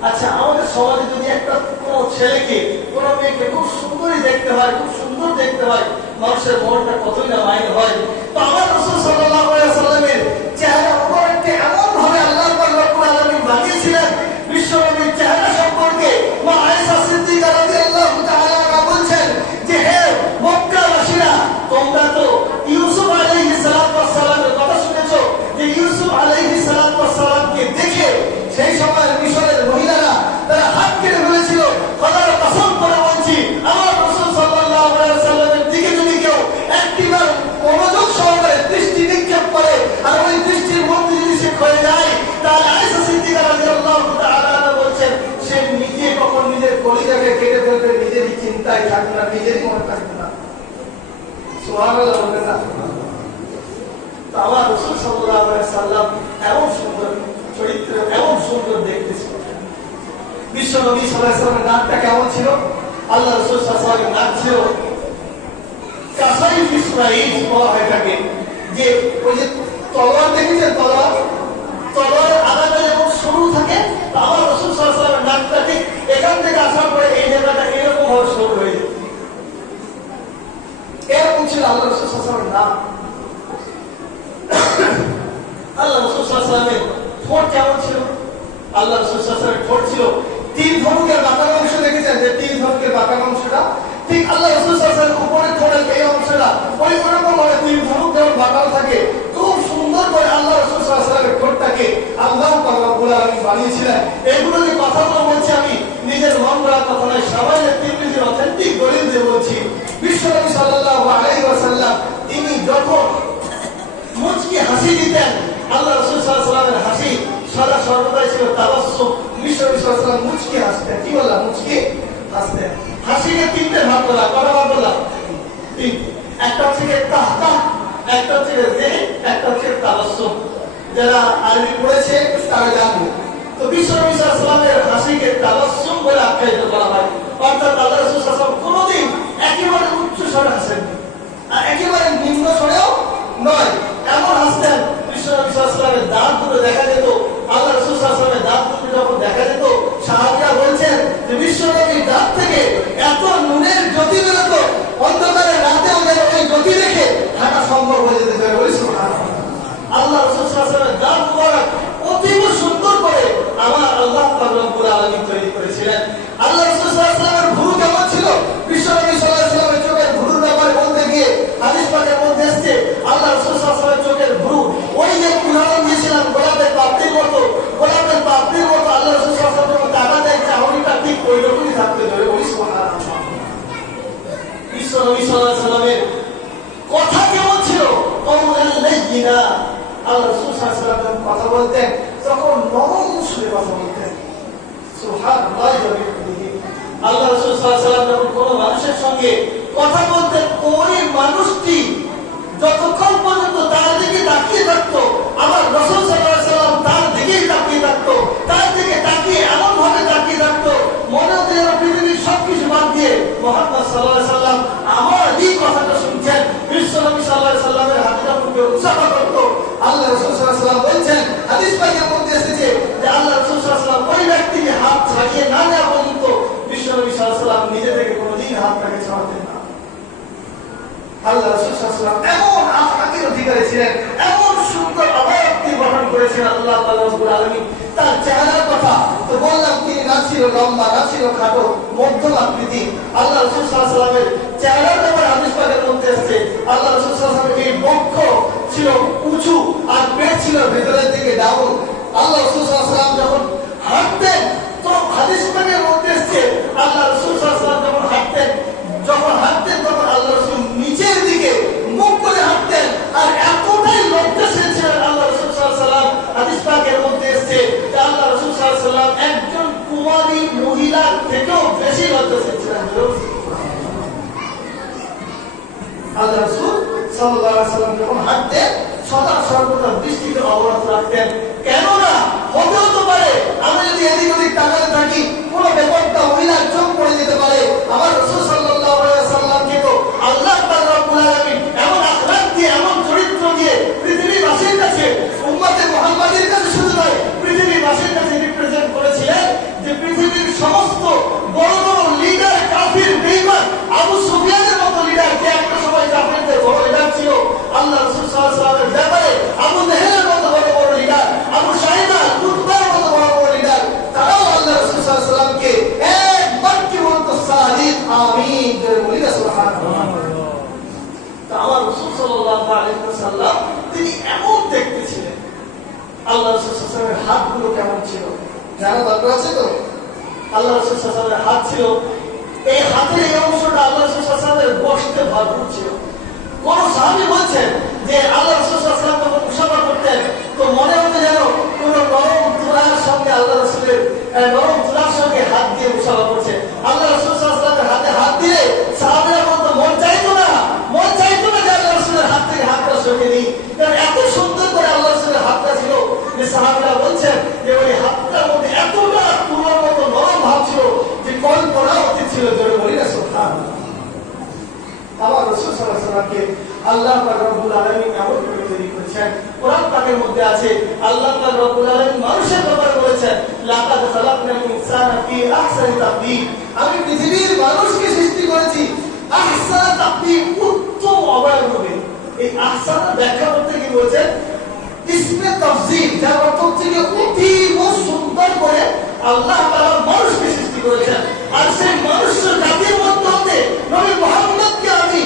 আচ্ছা, আমাদের সমাজে যদি একটা কোনো ছেলেকে কোনো মেয়েকে খুব সুন্দরই দেখতে হয়, খুব সুন্দর দেখতে হয়, মানুষের মনটা কতই না মাইল হয়। তো আমার রাসূল সাল্লাল্লাহু আলাইহি ওয়াসাল্লামের চেহারা মুবারককে এমন ভাবে আল্লাহ পাক রব্বুল আলামিন বানিয়েছিলেন, বিশ্বনবীর চেহারা সম্পর্কে মা আয়েশা সিদ্দিকা রাদিয়াল্লাহু তাআলা আনহা বলছেন যে, হে মক্কাবাসীরা, তোমরা তো ইউসুফ আলাইহিস সালাতু ওয়াস সালামের কথা শুনেছো, যে ইউসুফ আলাইহিস সালাতু ওয়াস সালামকে দেখে সেই সময় মিশরের মহিলারা তারা হাত কেটে ফেলেছিল। খোদার কসম করে বলছি, আমার রাসূল সাল্লাল্লাহু আলাইহি ওয়াসাল্লামের দিকে যদি কেউ একটিবার মনোযোগ সহকারে দৃষ্টি নিক্ষেপ করে আর ওই দৃষ্টির মধ্যে যদি সে ক্ষয়ে যায়, তাহলে আয়েশা সিদ্দিকা রাদিয়াল্লাহু তাআলা আনহা বলছেন, সে নিজে কখন নিজের কলিজাকে কেটে ফেলবে নিজেরই চিন্তায় থাকবে না, নিজেরই মনে থাকবে না। সুবহানাল্লাহ বলবেন না? তো আমার রাসূল সাল্লাল্লাহু আলাইহি ওয়াসাল্লাম এমন সুন্দর চরিত্র, এমন সুন্দর দেখতে ছিল। বিশ্বনবী সাল্লাল্লাহু আলাইহি ওয়াসাল্লামের নাকটা কেমন ছিল? আল্লাহ রাসূল সাল্লাল্লাহু আলাইহি ওয়াসাল্লামের নাক ছিল কাসাইফ ইসরাঈল বলা হয় থাকে, যে ওই যে তলোয়ার দেখেছেন, তলোয়ারের আগাটা যেমন সরু থাকে, আমার রাসূল সাল্লাল্লাহু আলাইহি ওয়াসাল্লামের নাকটা ঠিক এখান থেকে আসার পরে এই জায়গাটা এরকম ভাবে সরু হয়ে যেত। এরকম ছিল আল্লাহ রাসূল সাল্লাল্লাহু আলাইহি ওয়াসাল্লামের নাক। আল্লাহ রাসূল সাল্লাল্লাহু আলাইহি ওয়াসাল্লামের ঠোঁট কেমন ছিল? আল্লাহ রাসূল সাল্লাল্লাহু আলাইহি ওয়াসাল্লামের ঠোঁট ছিল তিন ধনুকের বাঁকানো অংশ, দেখেছেন যে তিন ধনুকের বাঁকানো অংশটা, ঠিক আল্লাহ রাসূল সাল্লাল্লাহু আলাইহি ওয়াসাল্লামের উপরের ঠোঁটের এই অংশটা ওই রকম ভাবে তিন ধনুক যেমন বাঁকানো থাকে, খুব সুন্দর করে আল্লাহ রাসূল সাল্লাল্লাহু আলাইহি ওয়াসাল্লামের ঠোঁটটাকে আল্লাহ পাক রব্বুল আলামিন বানিয়েছিলেন। এগুলো যে কথাগুলো বলছি আমি নিজের মন গড়া কথা নয়, সবাই তিরমিজির অথেন্টিক দলিল দিয়ে বলছি। বিশ্বনবী সাল্লাল্লাহু আলাইহি ওয়াসাল্লাম তিনি যখন মুচকি হাসি দিতেন, আল্লাহ রাসূল সাল্লাল্লাহু আলাইহি ওয়াসাল্লামের হাসি সদা সর্বদাই ছিল তাবাসসুম। বিশ্বনবী সাল্লাল্লাহু আলাইহি ওয়াসাল্লাম মুচকি হাসতেন। কি বললাম? মুচকি হাসতেন। হাসিকে তিনটে ভাগ করা, কটা ভাগ করলাম? তিনটে। একটা হচ্ছে তাহতা, একটা হচ্ছে রে, একটা হচ্ছে তাবাসসুম। যারা আরবি পড়েছে তারা জানবে। তো বিশ্বনবী সাল্লাল্লাহু আলাইহি ওয়াসাল্লামের হাসিকে তাবাসসুম বলে আখ্যায়িত করা হয়, অর্থাৎ আল্লাহ রাসূল সাল্লাল্লাহু আলাইহি ওয়াসাল্লাম কোনোদিন একেবারে উচ্চ স্বরে হাসেননি আর একেবারে নিম্ন স্বরেও নয়, এমন হাসতেন। বিশ্বনবী সাল্লাল্লাহু আলাইহি ওয়াসাল্লামের দাঁত দুটো দেখা যেত, আল্লাহ রাসূল সাল্লাল্লাহু আলাইহি ওয়াসাল্লামের দাঁত দুটো যখন দেখা যেত, সাহাবীরা বলছেন যে বিশ্বনবীর দাঁত থেকে এত নূরের জ্যোতি বেরোতো, অন্ধকারের রাতেও যেন ওই জ্যোতি দেখে হাঁটা সম্ভব হয়ে যেতে পারে। বলি সুবহানাল্লাহ। আল্লাহ রাসূল সাল্লাল্লাহু আলাইহি ওয়াসাল্লামের দাঁত মুবারক অতীব সুন্দর করে আমার আল্লাহ পাক রব্বুল আলামিন তৈরি করেছিলেন। আল্লাহ রাসূল সাল্লাল্লাহু আলাইহি ওয়াসাল্লামের ভুরু কেমন ছিল? বিশ্বনবী সাল্লাল্লাহু আলাইহি ওয়াসাল্লামের চোখের ভুরুর ব্যাপারে বলতে গিয়ে হাদিস পাকের মধ্যে এসেছে, আল্লাহ রাসূল সাল্লাল্লাহু আলাইহি ওয়াসাল্লামের চোখের ভুরু ওই যে উদাহরণ দিয়েছিলাম গোলাপের পাপড়ির মতো, গোলাপের পাপড়ির মতো আল্লাহ রাসূল সাল্লাল্লাহু আলাইহি ওয়াসাল্লাম তাকাতেন, চাহনিটা ঠিক ওই রকমই থাকতে ধরে। বলি সুবহানাল্লাহ। বিশ্বনবী সাল্লাল্লাহু আলাইহি ওয়াসাল্লামের কথা কেমন ছিল? কওলান লাইয়িনা। আল্লাহ রাসূল সাল্লাল্লাহু আলাইহি ওয়াসাল্লাম কথা বলতেন তখন নরম সুরে কথা বলতেন। সুবহানাল্লাহ। আল্লাহ রাসূল সাল্লাল্লাহু আলাইহি ওয়াসাল্লাম যখন কোনো মানুষের সঙ্গে কথা বলতেন, ওই মানুষটি যতক্ষণ পর্যন্ত তার দিকে তাকিয়ে থাকতো, আমার রাসূল সাল্লাল্লাহু আলাইহি ওয়াসাল্লাম তার দিকেই তাকিয়ে থাকতো, তার দিকে তাকিয়ে এমন ভাবে তাকিয়ে থাকতো সাল্লাম নিজে থেকে কোনোদিন হাতটাকে ছাড়তেন না। আল্লাহ রাসূল সাল্লাল্লাহু আলাইহি ওয়াসাল্লাম এমন আখলাকের অধিকারী ছিলেন, এমন সুন্দর অবয়বটি গঠন করেছেন আল্লাহ তাআলা রব্বুল আলামিন। তার চেহারার কথা তো বললাম, তিনি না ছিল লম্বা, না ছিল খাটো, মধ্যম আকৃতি। আল্লাহ রাসূল সাল্লাল্লাহু আলাইহি ওয়াসাল্লামের চেহারার ব্যাপারে হাদিস পাকের মধ্যে এসেছে, আল্লাহ রাসূল সাল্লাল্লাহু আলাইহি ওয়াসাল্লামের এই বক্ষ ছিল উঁচু আর পেট ছিল ভেতরের দিকে ডাউন। আল্লাহ রাসূল সাল্লাল্লাহু আলাইহি ওয়াসাল্লাম যখন হাঁটতেন তো হাদিস পাকের মধ্যে এসেছে, আল্লাহ রাসূল সাল্লাল্লাহু আলাইহি ওয়াসাল্লাম যখন হাঁটতেন তখন আল্লাহ রাসূল নিচের দিকে মুখ করে হাঁটতেন। আর এতটাই লজ্জাশীল ছিলেন আল্লাহ রাসূল সাল্লাল্লাহু আলাইহি ওয়াসাল্লাম, হাদিস পাকের মধ্যে এসেছে যে আল্লাহ রাসূল সাল্লাল্লাহু আলাইহি ওয়াসাল্লাম একজন কুমারী মহিলার থেকেও বেশি লজ্জাশীল ছিলেন। আল্লাহ রাসূল সাল্লাল্লাহু আলাইহি ওয়াসাল্লাম যখন হাঁটতেন সদা সর্বদা দৃষ্টিতে অবনত রাখতেন। কেননা হতেও পারে আমি যদি এদিক ওদিক তাকাতে থাকি কোনো ব্যাপারটা মহিলার চোখ পড়ে যেতে পারে। আমার রাসূল সাল্লাল্লাহু আলাইহি ওয়াসাল্লামকে তো আল্লাহ পাক রব্বুল আলামিন এমন আখলাক দিয়ে, এমন চরিত্র দিয়ে পৃথিবীবাসীর কাছে, উম্মতে মুহাম্মাদের কাছে শুধু নয় পৃথিবীবাসীর কাছে রিপ্রেজেন্ট করেছিলেন যে পৃথিবীর সমস্ত বড় বড় লিডার, কাফির, বেঈমান, আবু সুফিয়ানের মতো লিডার, যে একটা সময় কাফিরদের বড় লিডার ছিল, আল্লাহ রাসূল সাল্লাল্লাহু আলাইহি ওয়াসাল্লামের ব্যাপারে আবু জাহেলের মতো বড় বড় লিডার, আবু শাইবা, কুতবার মতো বড় বড় লিডার, তারাও আল্লাহ রাসূল সাল্লাল্লাহু আলাইহি ওয়াসাল্লামকে একবার কি বলতো, সাদিক আমিন করে বলি না সুবহানাল্লাহ। তো আমার রাসূল সাল্লাল্লাহু আলাইহি ওয়াসাল্লাম তিনি এমন দেখতে ছিলেন। আল্লাহ রাসূল সাল্লাল্লাহু আলাইহি ওয়াসাল্লামের হাতগুলো কেমন ছিল জানা দরকার আছে তো? আল্লাহ রাসূল সাল্লাল্লাহু আলাইহি ওয়াসাল্লামের হাত ছিল, এই হাতের এই অংশটা আল্লাহ রাসূল সাল্লাল্লাহু আলাইহি ওয়াসাল্লামের গোশতে ভরপুর ছিল। কোন সাহাবী বলছেন যে আল্লাহ রাসূল সাল্লাল্লাহু আলাইহি ওয়াসাল্লাম যখন মুসাফা করতেন তো মনে হতো যেন কোন নরম তুলার সঙ্গে আল্লাহ রাসূলের নরম তুলার সঙ্গে হাত দিয়ে মুসাফা করছে। আল্লাহ রাসূল সাল্লাল্লাহু আলাইহি ওয়াসাল্লামের হাতে হাত দিলে সাহাবীরা বলতো মন চাইতো না যে আল্লাহ রাসূলের হাত থেকে হাতটা সরিয়ে দিই। কারণ এত সুন্দর করে আল্লাহ রাসূলের হাতটা ছিল যে সাহাবীরা বলছেন যে ওই হাতটার মধ্যে এতটা তুলার মতো নরম ভাব ছিল যে কল্পনা অতীত ছিল। জোরে বলি না সুবহানাল্লাহ। আমার রাসূল সাল্লাল্লাহু আলাইহি ওয়াসাল্লামকে আল্লাহ পাক রব্বুল আলামিন এমন করে তৈরি করেছেন, কোরআন পাকের মধ্যে আছে আল্লাহ পাক রব্বুল আলামিন মানুষের ব্যাপারে বলেছেন, লাকাদ খালাকনাল ইনসানা ফি আহসানি তাকওয়িম, আমি পৃথিবীর মানুষকে সৃষ্টি করেছি আহসান তাকওয়িম, উত্তম অবয়বে। এই আহসান ব্যাখ্যা করতে কি বলেছেন, ইসমে তাফসীর, যার অর্থ হচ্ছে অতীব সুন্দর করে আল্লাহ তাআলা মানুষকে সৃষ্টি করেছেন। আর সেই মানুষের জাতির মধ্যে নবী মুহাম্মদকে আমি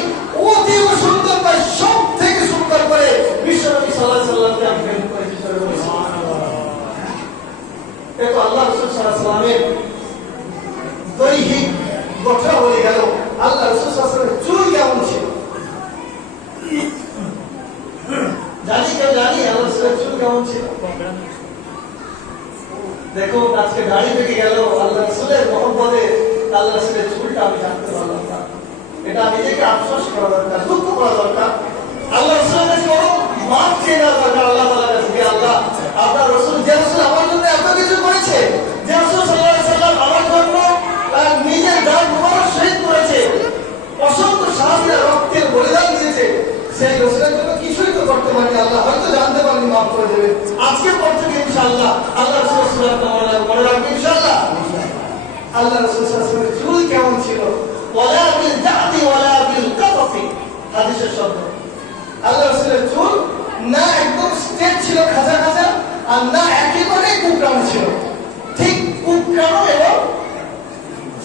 অতীব সুন্দর করে, সব থেকে সুন্দর করে বিশ্বনবী সাল্লাল্লাহু আলাইহি ওয়াসাল্লামকে আমি প্রেরণ করেছি। সুবহানাল্লাহ। এটা আল্লাহ রাসূল সাল্লাল্লাহু আলাইহি ওয়াসাল্লামের দৈহিক গঠন হয়ে গেল। আল্লাহ রাসূল সাল্লাল্লাহু আলাইহি ওয়াসাল্লামের চুল কেমন ছিল জানি আল্লাহ রাসূলের চুল কেমন ছিল? দেখো আজকে দাড়ি পেকে গেল, আল্লাহ রাসূলের মহব্বতে আল্লাহ রাসূলের চুলটা আমি জানতে পারলাম না। এটা নিজেকে আফসোস করা দরকার, দুঃখ করা দরকার। আল্লাহ রাসূলের কাছে বড় মাফ চেয়ে নেওয়া দরকার আল্লাহ তাআলার কাছে। আল্লাহ, আপনার রাসূল, যে রাসূল আমার জন্য এত কিছু করেছে, যে রাসূল সাল্লাল্লাহু আলাইহি ওয়াসাল্লাম আমার জন্য নিজের দান মুবারক শহীদ করেছে, অসংখ্য সাহাবীরা রক্তের বলিদান দিয়েছে, সেই রাসূলের জন্য কিছুই তো করতে পারিনি। আল্লাহ হয়তো জানতে পারিনি, মাফ করে দেবে। আজকে পর থেকে ইনশাআল্লাহ আল্লাহ রাসূলের সুন্নাত মনে রাখবেন ইনশাআল্লাহ। আল্লাহ রাসূল সাল্লাল্লাহু আলাইহি ওয়াসাল্লামের চুল কেমন ছিল? ওয়ালা বিল জাদি ওয়ালা বিল কাফি, হাদিসের শব্দ। আল্লাহ রাসূলের চুল না একদম স্ট্রেট ছিল খাঁজা খাঁজা, আর না একেবারে কুকরানো ছিল, ঠিক কুকরানো এবং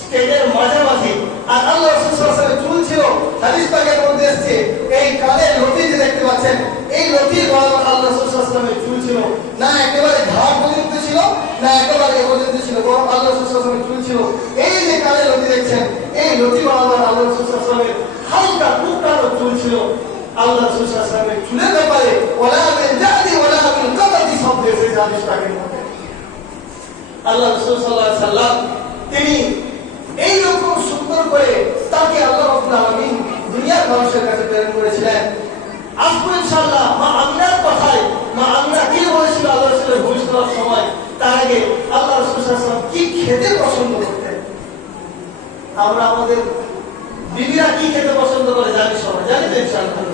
স্ট্রেটের মাঝামাঝি। আর আল্লাহ রাসূল সাল্লাল্লাহু আলাইহি ওয়াসাল্লামের চুল ছিল, হাদিস পাকের মধ্যে এসেছে, এই কানের লতি যে দেখতে পাচ্ছেন, এই লতির বরাবর আল্লাহ রাসূল সাল্লাল্লাহু আলাইহি ওয়াসাল্লামের চুল ছিল। না একেবারে ঘাড় পর্যন্ত ছিল, না একেবারে এ পর্যন্ত ছিল, বরং আল্লাহ রাসূল সাল্লাল্লাহু আলাইহি ওয়াসাল্লামের চুল ছিল এই যে কানের লতি দেখছেন, এই লতি বরাবর আল্লাহ রাসূল সাল্লাল্লাহু আলাইহি ওয়াসাল্লামের হালকা কুকরানো চুল ছিল। আল্লাহ রাসূল সাল্লাল্লাহু আলাইহি ওয়াসাল্লামের চুলের ব্যাপারে ওয়ালা বিল জাদি ওয়ালা বিল কাফি শব্দ এসেছে হাদিস পাকের মধ্যে। আল্লাহ রাসূল সাল্লাল্লাহু আলাইহি ওয়াসাল্লাম তিনি এই রকম সুন্দর করে তাকে আল্লাহ রাব্বুল আলামিন দুনিয়ার মানুষের কাছে প্রেরণ করেছিলেন। আসবো ইনশাআল্লাহ মা আমিনার কথায়, মা আমিনা কি বলেছিল আল্লাহ রাসূলের ভবিষ্যতের সময়। তার আগে আল্লাহ রাসূল সাল্লাল্লাহু আলাইহি ওয়াসাল্লাম কি খেতে পছন্দ করতেন? আমরা আমাদের বিবিরা কি খেতে পছন্দ করে জানি, সবাই জানি তো ইনশাআল্লাহ,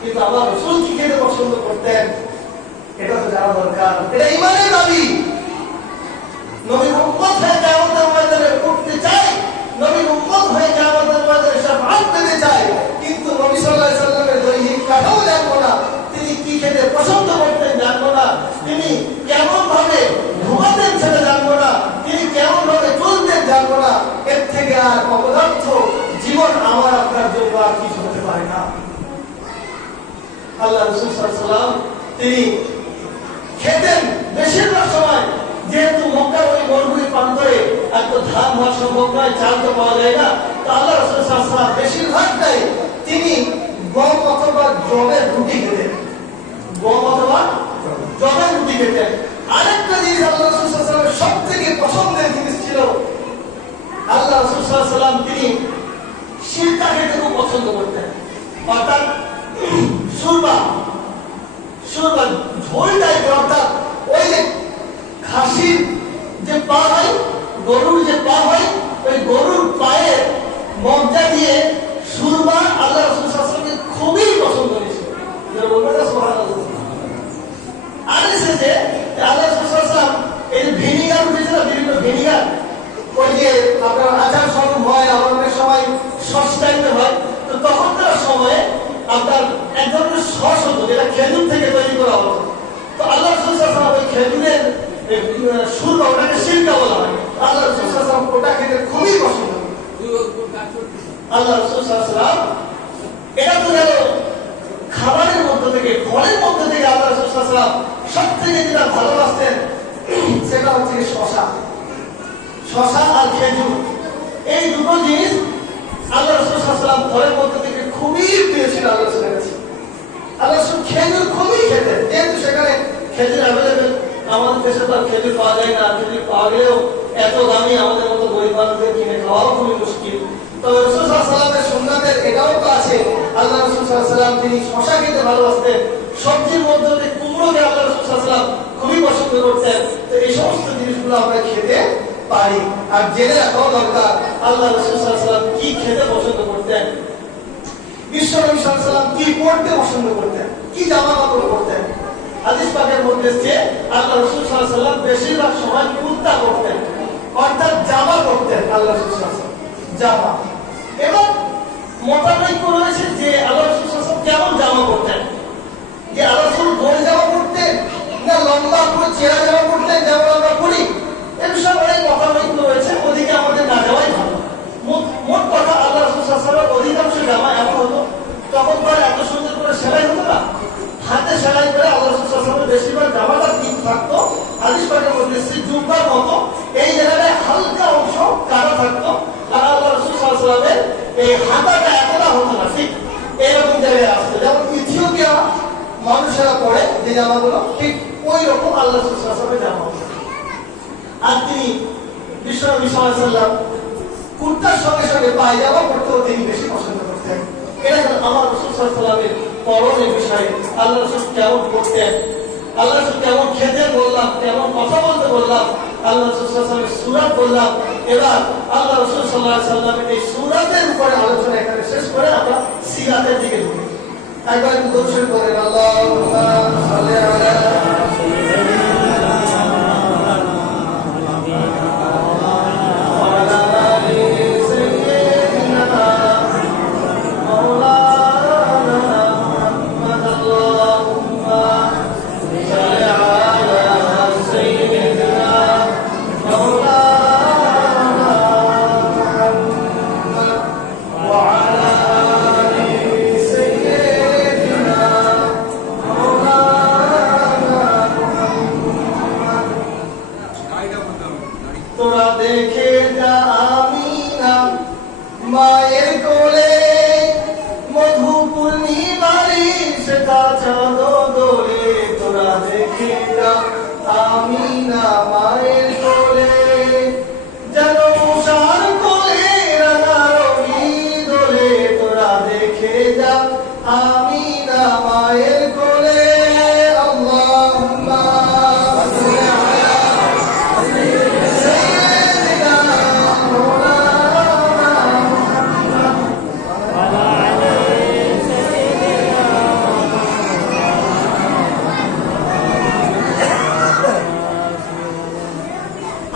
কিন্তু আল্লাহ রাসূল কি খেতে পছন্দ করতেন এটা তো জানা দরকার। এটা ঈমানের দাবি। নবীর উম্মত হয়ে কিয়ামতের ময়দানে উঠতে চাই, নবীর উম্মত অপদার্থ জীবন আমার আপনার জন্য আর কিছু হতে পারে না। আল্লাহ রাসূল সাল্লাল্লাহু আলাইহি ওয়াসাল্লাম তিনি খেতেন বেশিরভাগ সময়, যেহেতু মক্কার ওই মরুভূমির প্রান্তরে এত ধান হওয়া সম্ভব নয়, চাল তো পাওয়া যায় না, তো আল্লাহ রাসূল সাল্লাল্লাহু আলাইহি ওয়াসাল্লাম বেশিরভাগটাই তিনি গম অথবা জবের রুটি খেতেন, গম অথবা জবের রুটি খেতেন। আরেকটা জিনিস আল্লাহ রাসূল সাল্লাল্লাহু আলাইহি ওয়াসাল্লামের সবথেকে পছন্দের জিনিস ছিল, আল্লাহ রাসূল সাল্লাল্লাহু আলাইহি ওয়াসাল্লাম তিনি সিরকা খেতে খুব পছন্দ করতেন, অর্থাৎ সুরমা ঝোল টাইপের, অর্থাৎ ওই যে খাসির যে পা হয়, গরুর যে পা হয়, ওই গরুর পায়ের মজ্জা দিয়ে সুরমা আল্লাহ রাসূল সাল্লাল্লাহু আলাইহি ওয়াসাল্লামকে খুবই পছন্দ হয়েছিল। বলবেন না সুবহানাল্লাহ। আর এসেছে আল্লাহ রাসূল সাল্লাল্লাহু আলাইহি ওয়াসাল্লাম এই ভিনিগার উঠেছে না, বিভিন্ন ভিনিগার, ওই যে আপনার আচার স্বরূপ হয়, আমাদের সময় সস টাইপের হয়, তো তখনকার সময়ে আপনার এক ধরনের সস হতো যেটা খেজুর থেকে তৈরি করা হতো। তো আল্লাহ রাসূল সাল্লাল্লাহু আলাইহি ওয়াসাল্লাম ওই খেজুরের সুরমা, ওটাকে সিরকা বলা হয়, আল্লাহ রাসূল সাল্লাল্লাহু আলাইহি ওয়াসাল্লাম ওটা খেতে খুবই পছন্দ করতেন। আল্লাহ রাসূল সাল্লাল্লাহু আলাইহি ওয়াসাল্লাম এটা তো গেল খাবারের মধ্য থেকে, ফলের মধ্য থেকে আল্লাহ রাসূল সাল্লাল্লাহু আলাইহি ওয়াসাল্লাম সব থেকে যেটা ভালোবাসতেন সেটা হচ্ছে শশা আর খেজুর। এই দুটো জিনিস আল্লাহ রাসূল সাল্লাল্লাহু আলাইহি ওয়াসাল্লাম ফলের মধ্য থেকে খুবই প্রিয় ছিল আল্লাহ রাসূলের কাছে। আল্লাহ রাসূল খেজুর খুবই খেতেন, যেহেতু সেখানে খেজুর অ্যাভেলেবেল, আমাদের দেশে তো আর খেজুর পাওয়া যায় না, খেজুর পাওয়া গেলেও এত দামি, আমাদের মতো গরিব মানুষদের কিনে খাওয়াও খুবই মুশকিল। তবে রাসূল সাল্লাল্লাহু আলাইহি ওয়াসাল্লামের সুন্নাতের এটাও তো আছে, আল্লাহ রাসূল সাল্লাল্লাহু আলাইহি ওয়াসাল্লাম তিনি শশা খেতে ভালোবাসতেন, সবজির মধ্যে কুমড়োকে আল্লাহ রাসূল সাল্লাল্লাহু আলাইহি ওয়াসাল্লাম খুবই পছন্দ করতেন। তো এই সমস্ত জিনিসগুলো আমরা খেতে পারি। আর জেনে রাখাও দরকার আল্লাহ রাসূল সাল্লাল্লাহু আলাইহি ওয়াসাল্লাম কি খেতে পছন্দ করতেন, বিশ্বনবী সাল্লাল্লাহু আলাইহি ওয়াসাল্লাম কি পড়তে পছন্দ করতেন, কি জামা কাপড় পরতেন। হাদিস পাকের মধ্যে এসেছে আল্লাহ রাসূল সাল্লাল্লাহু আলাইহি ওয়াসাল্লাম বেশিরভাগ সময় কুর্তা পরতেন, অর্থাৎ জামা পরতেন আল্লাহ রাসূল সাল্লাল্লাহু আলাইহি ওয়াসাল্লাম, জামা। এবং মতানৈক্য রয়েছে যে আল্লাহ রাসূল সাল্লাল্লাহু আলাইহি ওয়াসাল্লাম কেমন জামা পরতেন, যে আল্লাহ রাসূল গোল জামা পরতেন না লম্বা পুরো চেরা জামা পরতেন যেমন আমরা পরি, এ বিষয়ে অনেক মতানৈক্য রয়েছে, ওদিকে আমাদের না যাওয়াই ভালো। মোট কথা আল্লাহ রাসূল সাল্লাল্লাহু আলাইহি ওয়াসাল্লাম অধিকাংশ জামা এমন হতো, তখন তো এত সুন্দর করে সেলাই হতো না, হাতে সেলাই করে আল্লাহ রাসূল সাল্লাল্লাহু আলাইহি ওয়াসাল্লামের বেশিরভাগ জামাটা ঠিক থাকতো। হাদিস পাকের মধ্যে জুব্বার মতো এই জায়গায় হালকা অংশ কাটা থাকতো, আর আল্লাহ রাসূল সাল্লাল্লাহু আলাইহি ওয়াসাল্লামের এই হাতাটা এতটা হতো না, ঠিক এরকম জায়গায় আসতো, যেমন ইথিওপিয়া মানুষেরা পরে যে জামাগুলো ঠিক ওই রকম আল্লাহ রাসূল সাল্লাল্লাহু আলাইহি ওয়াসাল্লামের জামা। আর তিনি বিশ্বনবী সাল্লাল্লাহু আলাইহি ওয়াসাল্লাম কুর্তার সঙ্গে সঙ্গে পায়জামা পরতেও তিনি বেশি পছন্দ করতেন। এটা আমার রাসূল সাল্লাল্লাহু আলাইহি ওয়াসাল্লামের পরনের বিষয়। আল্লাহ রাসূল কেমন পড়তেন, আল্লাহ রাসূল কেমন খেতেন বললাম, কেমন কথা বলতে বললাম, আল্লাহ রাসূল সাল্লাল্লাহু আলাইহি ওয়াসাল্লামের সূরা বললাম। এবার আল্লাহ রাসূল সাল্লাল্লাহু আলাইহি ওয়াসাল্লামের এই সূরাতের উপরে আলোচনা এখানে শেষ করে আমরা সিরাতের দিকে ঢুকি। একবার দরুদ শরীফ পড়েন, আল্লাহুম্মা সাল্লি আলা তোরা দেখে যা আমিনা মায়ের কোলে, মধু পূর্ণিমারি সেটা চাঁদ দোলে। তোরা দেখে যা আমিনা মায়ের কোলে, যেন উষার কোলে রাঙা রবি দোলে। তোরা দেখে যা আমিনা মায়ের কোলে। আল্লাহুম্মা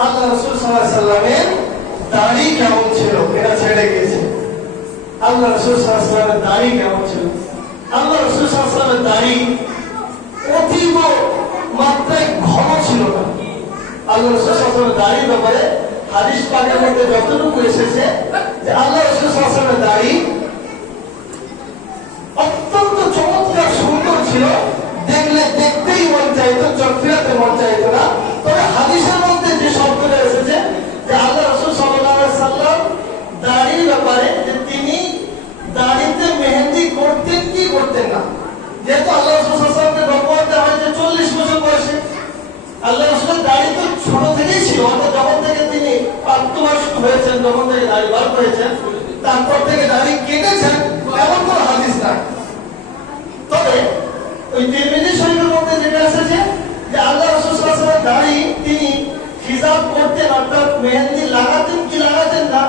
আল্লাহ রাসূল সাল্লাল্লাহু আলাইহি ওয়াসাল্লামের দাড়ি কেমন ছিল, এটা ছেড়ে গিয়েছে। আল্লাহ রাসূল সাল্লাল্লাহু আলাইহি ওয়াসাল্লামের দাড়ি কেমন ছিল, আল্লাহ রাসূল সাল্লাল্লাহু আলাইহি ওয়াসাল্লামের দাড়ি অতীব মাত্রায় ঘন ছিল না। আল্লাহ রাসূল সাল্লাল্লাহু আলাইহি ওয়াসাল্লামের দাড়ির ব্যাপারে হাদিস পাকের মধ্যে যতটুকু এসেছে যে আল্লাহ রাসূল সাল্লাল্লাহু আলাইহি ওয়াসাল্লামের দাড়ি অত্যন্ত চমৎকার সুন্দর ছিল, দেখলে দেখতেই মন চাইতো, চোখ ফেরাতে মন চাইতো না। তবে হাদিসের মধ্যে যে শব্দটা এসেছে যে আল্লাহ রাসূল সাল্লাল্লাহু আলাইহি ওয়াসাল্লাম দাড়ির ব্যাপারে যে তিনি দাড়িতে মেহেন্দি করতেন কি করতেন না, যেহেতু আল্লাহ রাসূল সাল্লাল্লাহু আলাইহি ওয়াসাল্লামকে নবুয়ত দেওয়া হয়েছে 40 বছর বয়সে, আল্লাহ রাসূলের দাড়ি তো ছোট থেকেই ছিল, অর্থাৎ যখন থেকে তিনি প্রাপ্তবয়স্ক হয়েছেন, যখন থেকে দাড়ি বার করেছেন, তারপর থেকে দাড়ি কেটেছেন এমন কোনো হাদিস নাই। তবে ওই তিরমিজি শরীফের মধ্যে যেটা এসেছে যে আল্লাহ রাসূল সাল্লাল্লাহু আলাইহি ওয়াসাল্লাম দাড়ি তিনি হিজাব করতেন, অর্থাৎ মেহেন্দি লাগাতেন কি লাগাতেন না,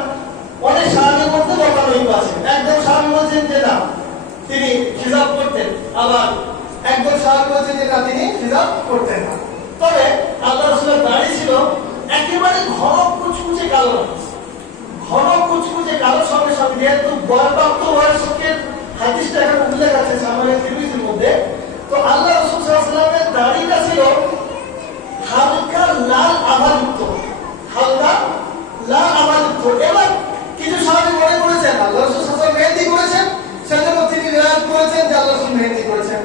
অনেক সাহাবীর মধ্যে মতানৈক্য আছে। একদম সাহাবী বলেছেন যে না তিনি হিজাব করতেন, আবার একদম সাহাবী বলেছেন যে না তিনি হিজাব করতেন না। তবে আল্লাহ রাসূলের দাড়ি ছিল একেবারে ঘন কুচকুচে কালো, ঘন কুচকুচে কালো, সঙ্গে সঙ্গে যেহেতু বয়প্রাপ্ত বয়স্কের হাদিসটা এখানে উল্লেখ আছে সামনে তিরমিজির মধ্যে, তো আল্লাহ রাসূল সাল্লাল্লাহু আলাইহি ওয়াসাল্লামের দাড়িটা ছিল হালকা লাল আভাযুক্ত, হালকা লাল আভাযুক্ত। এবার কিছু সাহাবী মনে করেছেন আল্লাহ রাসূল সাল্লাল্লাহু আলাইহি ওয়াসাল্লাম মেহেন্দি করেছেন, সেজন্য তিনি রিওয়ায়াত করেছেন যে আল্লাহ রাসূল মেহেন্দি করেছেন।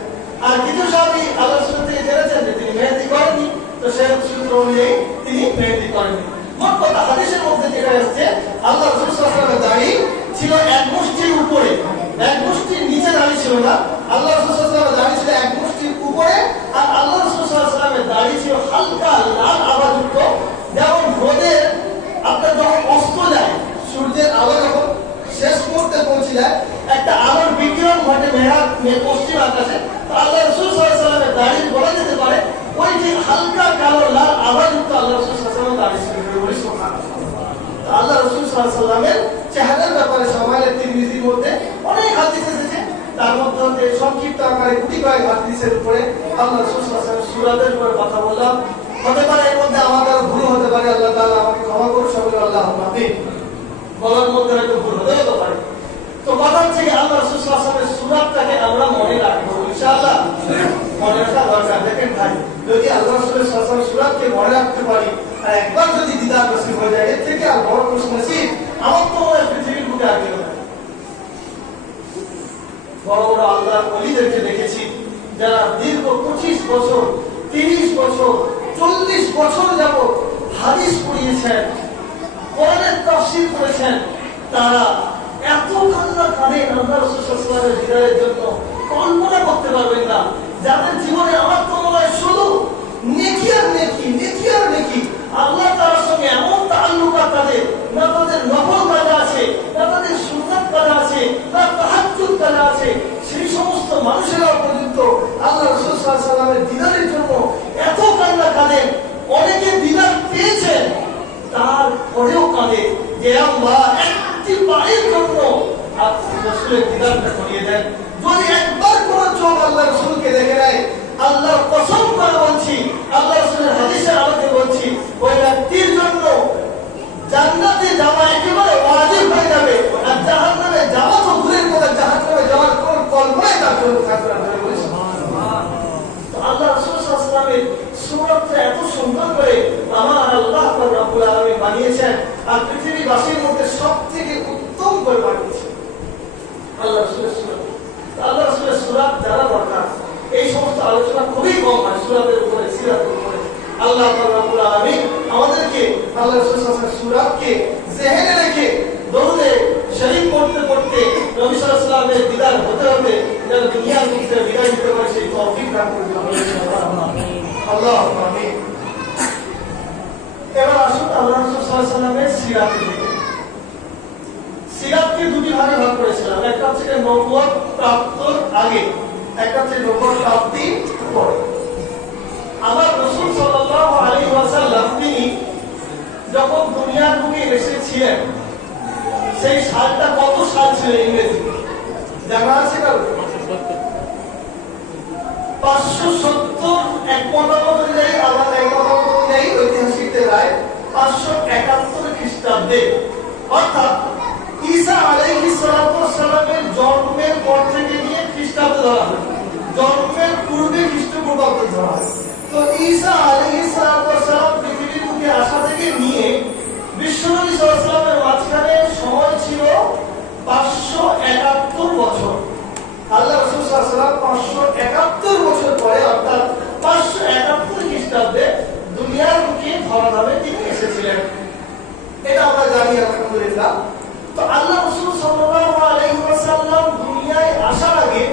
আর কিছু সাহাবী আল্লাহ রাসূল থেকে জেনেছেন যে তিনি মেহেন্দি করেননি, তো সেই সূত্র অনুযায়ী তিনি মেহেন্দি করেননি। মোট কথা হাদিসের মধ্যে যেটা এসেছে আল্লাহ রাসূল সাল্লাল্লাহু আলাইহি ওয়াসাল্লামের দাড়ি ছিল এক মুষ্টির উপরে, এক মুষ্টির নিচে দাড়ি ছিল না। আল্লাহ রাসূল সাল্লাল্লাহু আলাইহি ওয়াসাল্লামের দাড়ি ছিল এক মুষ্টির উপরে, আর আল্লাহ রাসূল সাল্লাল্লাহু আলাইহি ওয়াসাল্লামের দাড়ি ছিল হালকা লাল আভাযুক্ত। যেমন রোদের আপনার যখন অস্ত যায়, সূর্যের আলো যখন শেষ মুহূর্তে পৌঁছে যায়, একটা আলোর বিকিরণ ঘটে পশ্চিম আকাশে, তো আল্লাহ রাসূল সাল্লাল্লাহু আলাইহি ওয়াসাল্লামের দাড়ি বলা যেতে পারে ওই যে হালকা কালো লাল আভাযুক্ত আল্লাহ রাসূল সাল্লাল্লাহু আলাইহি ওয়াসাল্লামের দাড়ি ছিল। আল্লাহ রাসূল সাল্লাল্লাহু আলাইহি ওয়াসাল্লামের চেহারার ব্যাপারে সমাজের তিরমিজির মধ্যে অনেক হাদিস এসেছে, তার মধ্যে সংক্ষিপ্ত আকারে গুটি কয়েক হাদিসের উপরে আল্লাহ রাসূল সাল্লাল্লাহু আলাইহি ওয়াসাল্লামের সূরাতের উপরে কথা বললাম। হতে পারে এর মধ্যে আমাদের ভুল হতে পারে, আল্লাহ তাআলা আমাকে ক্ষমা করুন, সকলে আল্লাহুম্মা আমিন। বলার মধ্যে হয়তো ভুল হতে পারে। তো কথা হচ্ছে আল্লাহ রাসূল সাল্লাল্লাহু আলাইহি ওয়াসাল্লামের সূরাতটাকে আমরা মনে রাখবো ইনশাআল্লাহ, মনে রাখা দরকার। দেখেন ভাই, যদি আল্লাহ রাসূলের সাল্লাল্লাহু আলাইহি ওয়াসাল্লামের সূরাতকে মনে রাখতে পারি আর একবার যদি দিদার নসিব হয়ে যায়, এর থেকে আর বড় খুশি নসিব আমার তো মনে হয় পৃথিবীর বুকে আর কেউ নাই। বড় বড় আল্লাহর ওলিদেরকে দেখেছি যারা দীর্ঘ 25 বছর, 30 বছর, 40 বছর যাবত হাদিস পড়িয়েছেন, কোরআনের তাফসীর করেছেন, তারা এত কান্না কাঁদেন আল্লাহ রাসূল সাল্লাল্লাহু আলাইহি ওয়াসাল্লামের হৃদয়ের জন্য, কল্পনা করতে পারবেন না। যাদের জীবনে আমার তো মনে হয় শুধু নেকি আর নেকি, নেকি আর নেকি, আল্লাহ তাআলার সঙ্গে এমন তাআল্লুকাত তাদের, না তাদের নফল কাজা আছে, না তাদের সুন্নাত কাজা আছে, না তাহাজ্জুদ কাজা আছে, সেই সমস্ত মানুষেরা পর্যন্ত আল্লাহ রাসূল সাল্লাল্লাহু আলাইহি ওয়াসাল্লামের দিদারের জন্য এত কান্না কাঁদেন। অনেকে দিদার পেয়েছেন, তারপরেও কাঁদে যে আল্লাহ একটি বারের জন্য আপনি রাসূলের দিদারটা করিয়ে দেন। যদি একবার কোন চোখ আল্লাহ রাসূলকে দেখে নেয়, আল্লাহর কসম করে বলছি, আল্লাহ রাসূলের হাদিসের আলোকে বলছি, ওই ব্যক্তির জন্য জান্নাতে যাওয়া একেবারে ওয়াজিব হয়ে যাবে, আর জাহান্নামে যাওয়া তো দূরের কথা, জাহান্নামে যাওয়ার কোন কল্পনাই তার জন্য থাকবে না। তো আল্লাহ রাসূল সাল্লাল্লাহু আলাইহি ওয়াসাল্লামের সূরাতটা এত সুন্দর করে আমার আল্লাহ রাব্বুল আলামিন বানিয়েছেন, আর পৃথিবীবাসীর মধ্যে সবথেকে উত্তম করে বানিয়েছেন আল্লাহ রাসূলের সূরাত। আল্লাহ রাসূলের সূরাত যারা দরকার, এই সমস্ত আলোচনা খুবই কম হয় সূরাতের উপরে, সিরাতের উপরে। আল্লাহ রাব্বুল আলামিন আমাদেরকে আল্লাহ রাসূল সাল্লাল্লাহু আলাইহি ওয়াসাল্লামের সূরাতকে জেহেনে রেখে দরুদে শরীফ পড়তে পড়তে নবী সাল্লাল্লাহু আলাইহি ওয়াসাল্লামের দিদার হতে হতে যেন দুনিয়ার মুখ থেকে বিদায় নিতে পারে, সেই তৌফিক দান করুন আল্লাহুম্মা আমিন। এবার আসুন আল্লাহ রাসূল সাল্লাল্লাহু আলাইহি ওয়াসাল্লামের সিরাতের দিকে। সিরাতকে দুটি ভাগে ভাগ করেছিলাম, একটা হচ্ছে নবুয়ত প্রাপ্তির আগে, একটা হচ্ছে নবুয়ত প্রাপ্তির পরে। আমার রাসূল সাল্লাল্লাহু আলাইহি ওয়াসাল্লাম তিনি যখন দুনিয়ার বুকে এসেছিলেন, সেই সালটা কত সাল ছিল ইংরেজি জানা আছে কারো? 570 এক মতামত অনুযায়ী, আল্লাহ এক মতামত অনুযায়ী ঐতিহাসিকদের রায় 571 খ্রিস্টাব্দে, অর্থাৎ ঈসা আলাইহিস সালামের জন্মের পর থেকে নিয়ে খ্রিস্টাব্দ ধরা হয়, জন্মের পূর্বে খ্রিস্টপূর্বাব্দ ধরা হয়। তো ঈসা আলাইহিস সালাম পৃথিবীর বুকে আসা থেকে নিয়ে আল্লাহ রাসূল সাল্লাল্লাহু আলাইহি ওয়াসাল্লাম 571 বছর পরে অর্থাৎ 571 খ্রিস্টাব্দে দুনিয়ার বুকে ধরাধামে তিনি এসেছিলেন। এটা আমরা জানি আলহামদুলিল্লাহ। তো আল্লাহ রাসূল সাল্লাল্লাহু আলাইহি ওয়াসাল্লাম দুনিয়ায় আসার আগে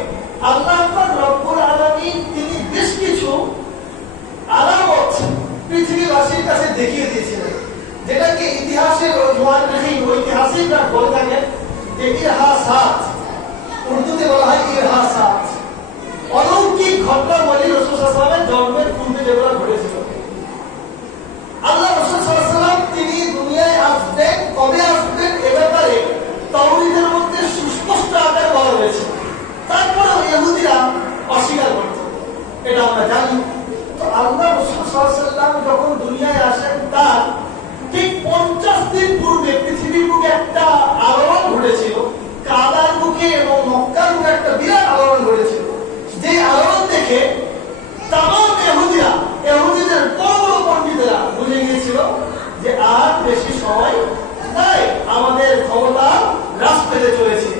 আল্লাহ পাক রব্বুল আলামিন তিনি বেশ কিছু আলামত পৃথিবীবাসীর কাছে দেখিয়ে দিয়েছিলেন, যেটাকে ইতিহাসের ঐতিহাসিকরা বলে থাকেন যে ইরহাসাত, উর্দুতে বলা হয় ইরহাসাত। অলৌকিক ঘটনাবলী রাসূল সাল্লাল্লাহু আলাইহি ওয়াসাল্লামের জন্মের পূর্বে যেগুলো ঘটেছিল। আল্লাহ রাসূল সাল্লাল্লাহু আলাইহি ওয়াসাল্লাম তিনি দুনিয়ায় আসবেন, কবে আসবেন এ ব্যাপারে তাওরীদের মধ্যে সুস্পষ্ট আকারে বলা হয়েছে। তারপরেও ইহুদিরা অস্বীকার করত, এটা আমরা জানি। তো আল্লাহ রাসূল সাল্লাল্লাহু আলাইহি ওয়াসাল্লাম যখন দুনিয়ায় আসেন তার ঠিক 50 দিন পূর্বে পৃথিবীর বুকে একটা আলোড়ন ঘটেছিল। কাবার বুকে এবং মক্কার বুকে একটা বিরাট আলোড়ন ঘটেছিল। যে আলোড়ন দেখে তামাম ইহুদিদের বড় বড় পণ্ডিতেরা বুঝে গিয়েছিল যে আর বেশি সময় নাই, আমাদের ক্ষমতা হ্রাস পেতে চলেছে।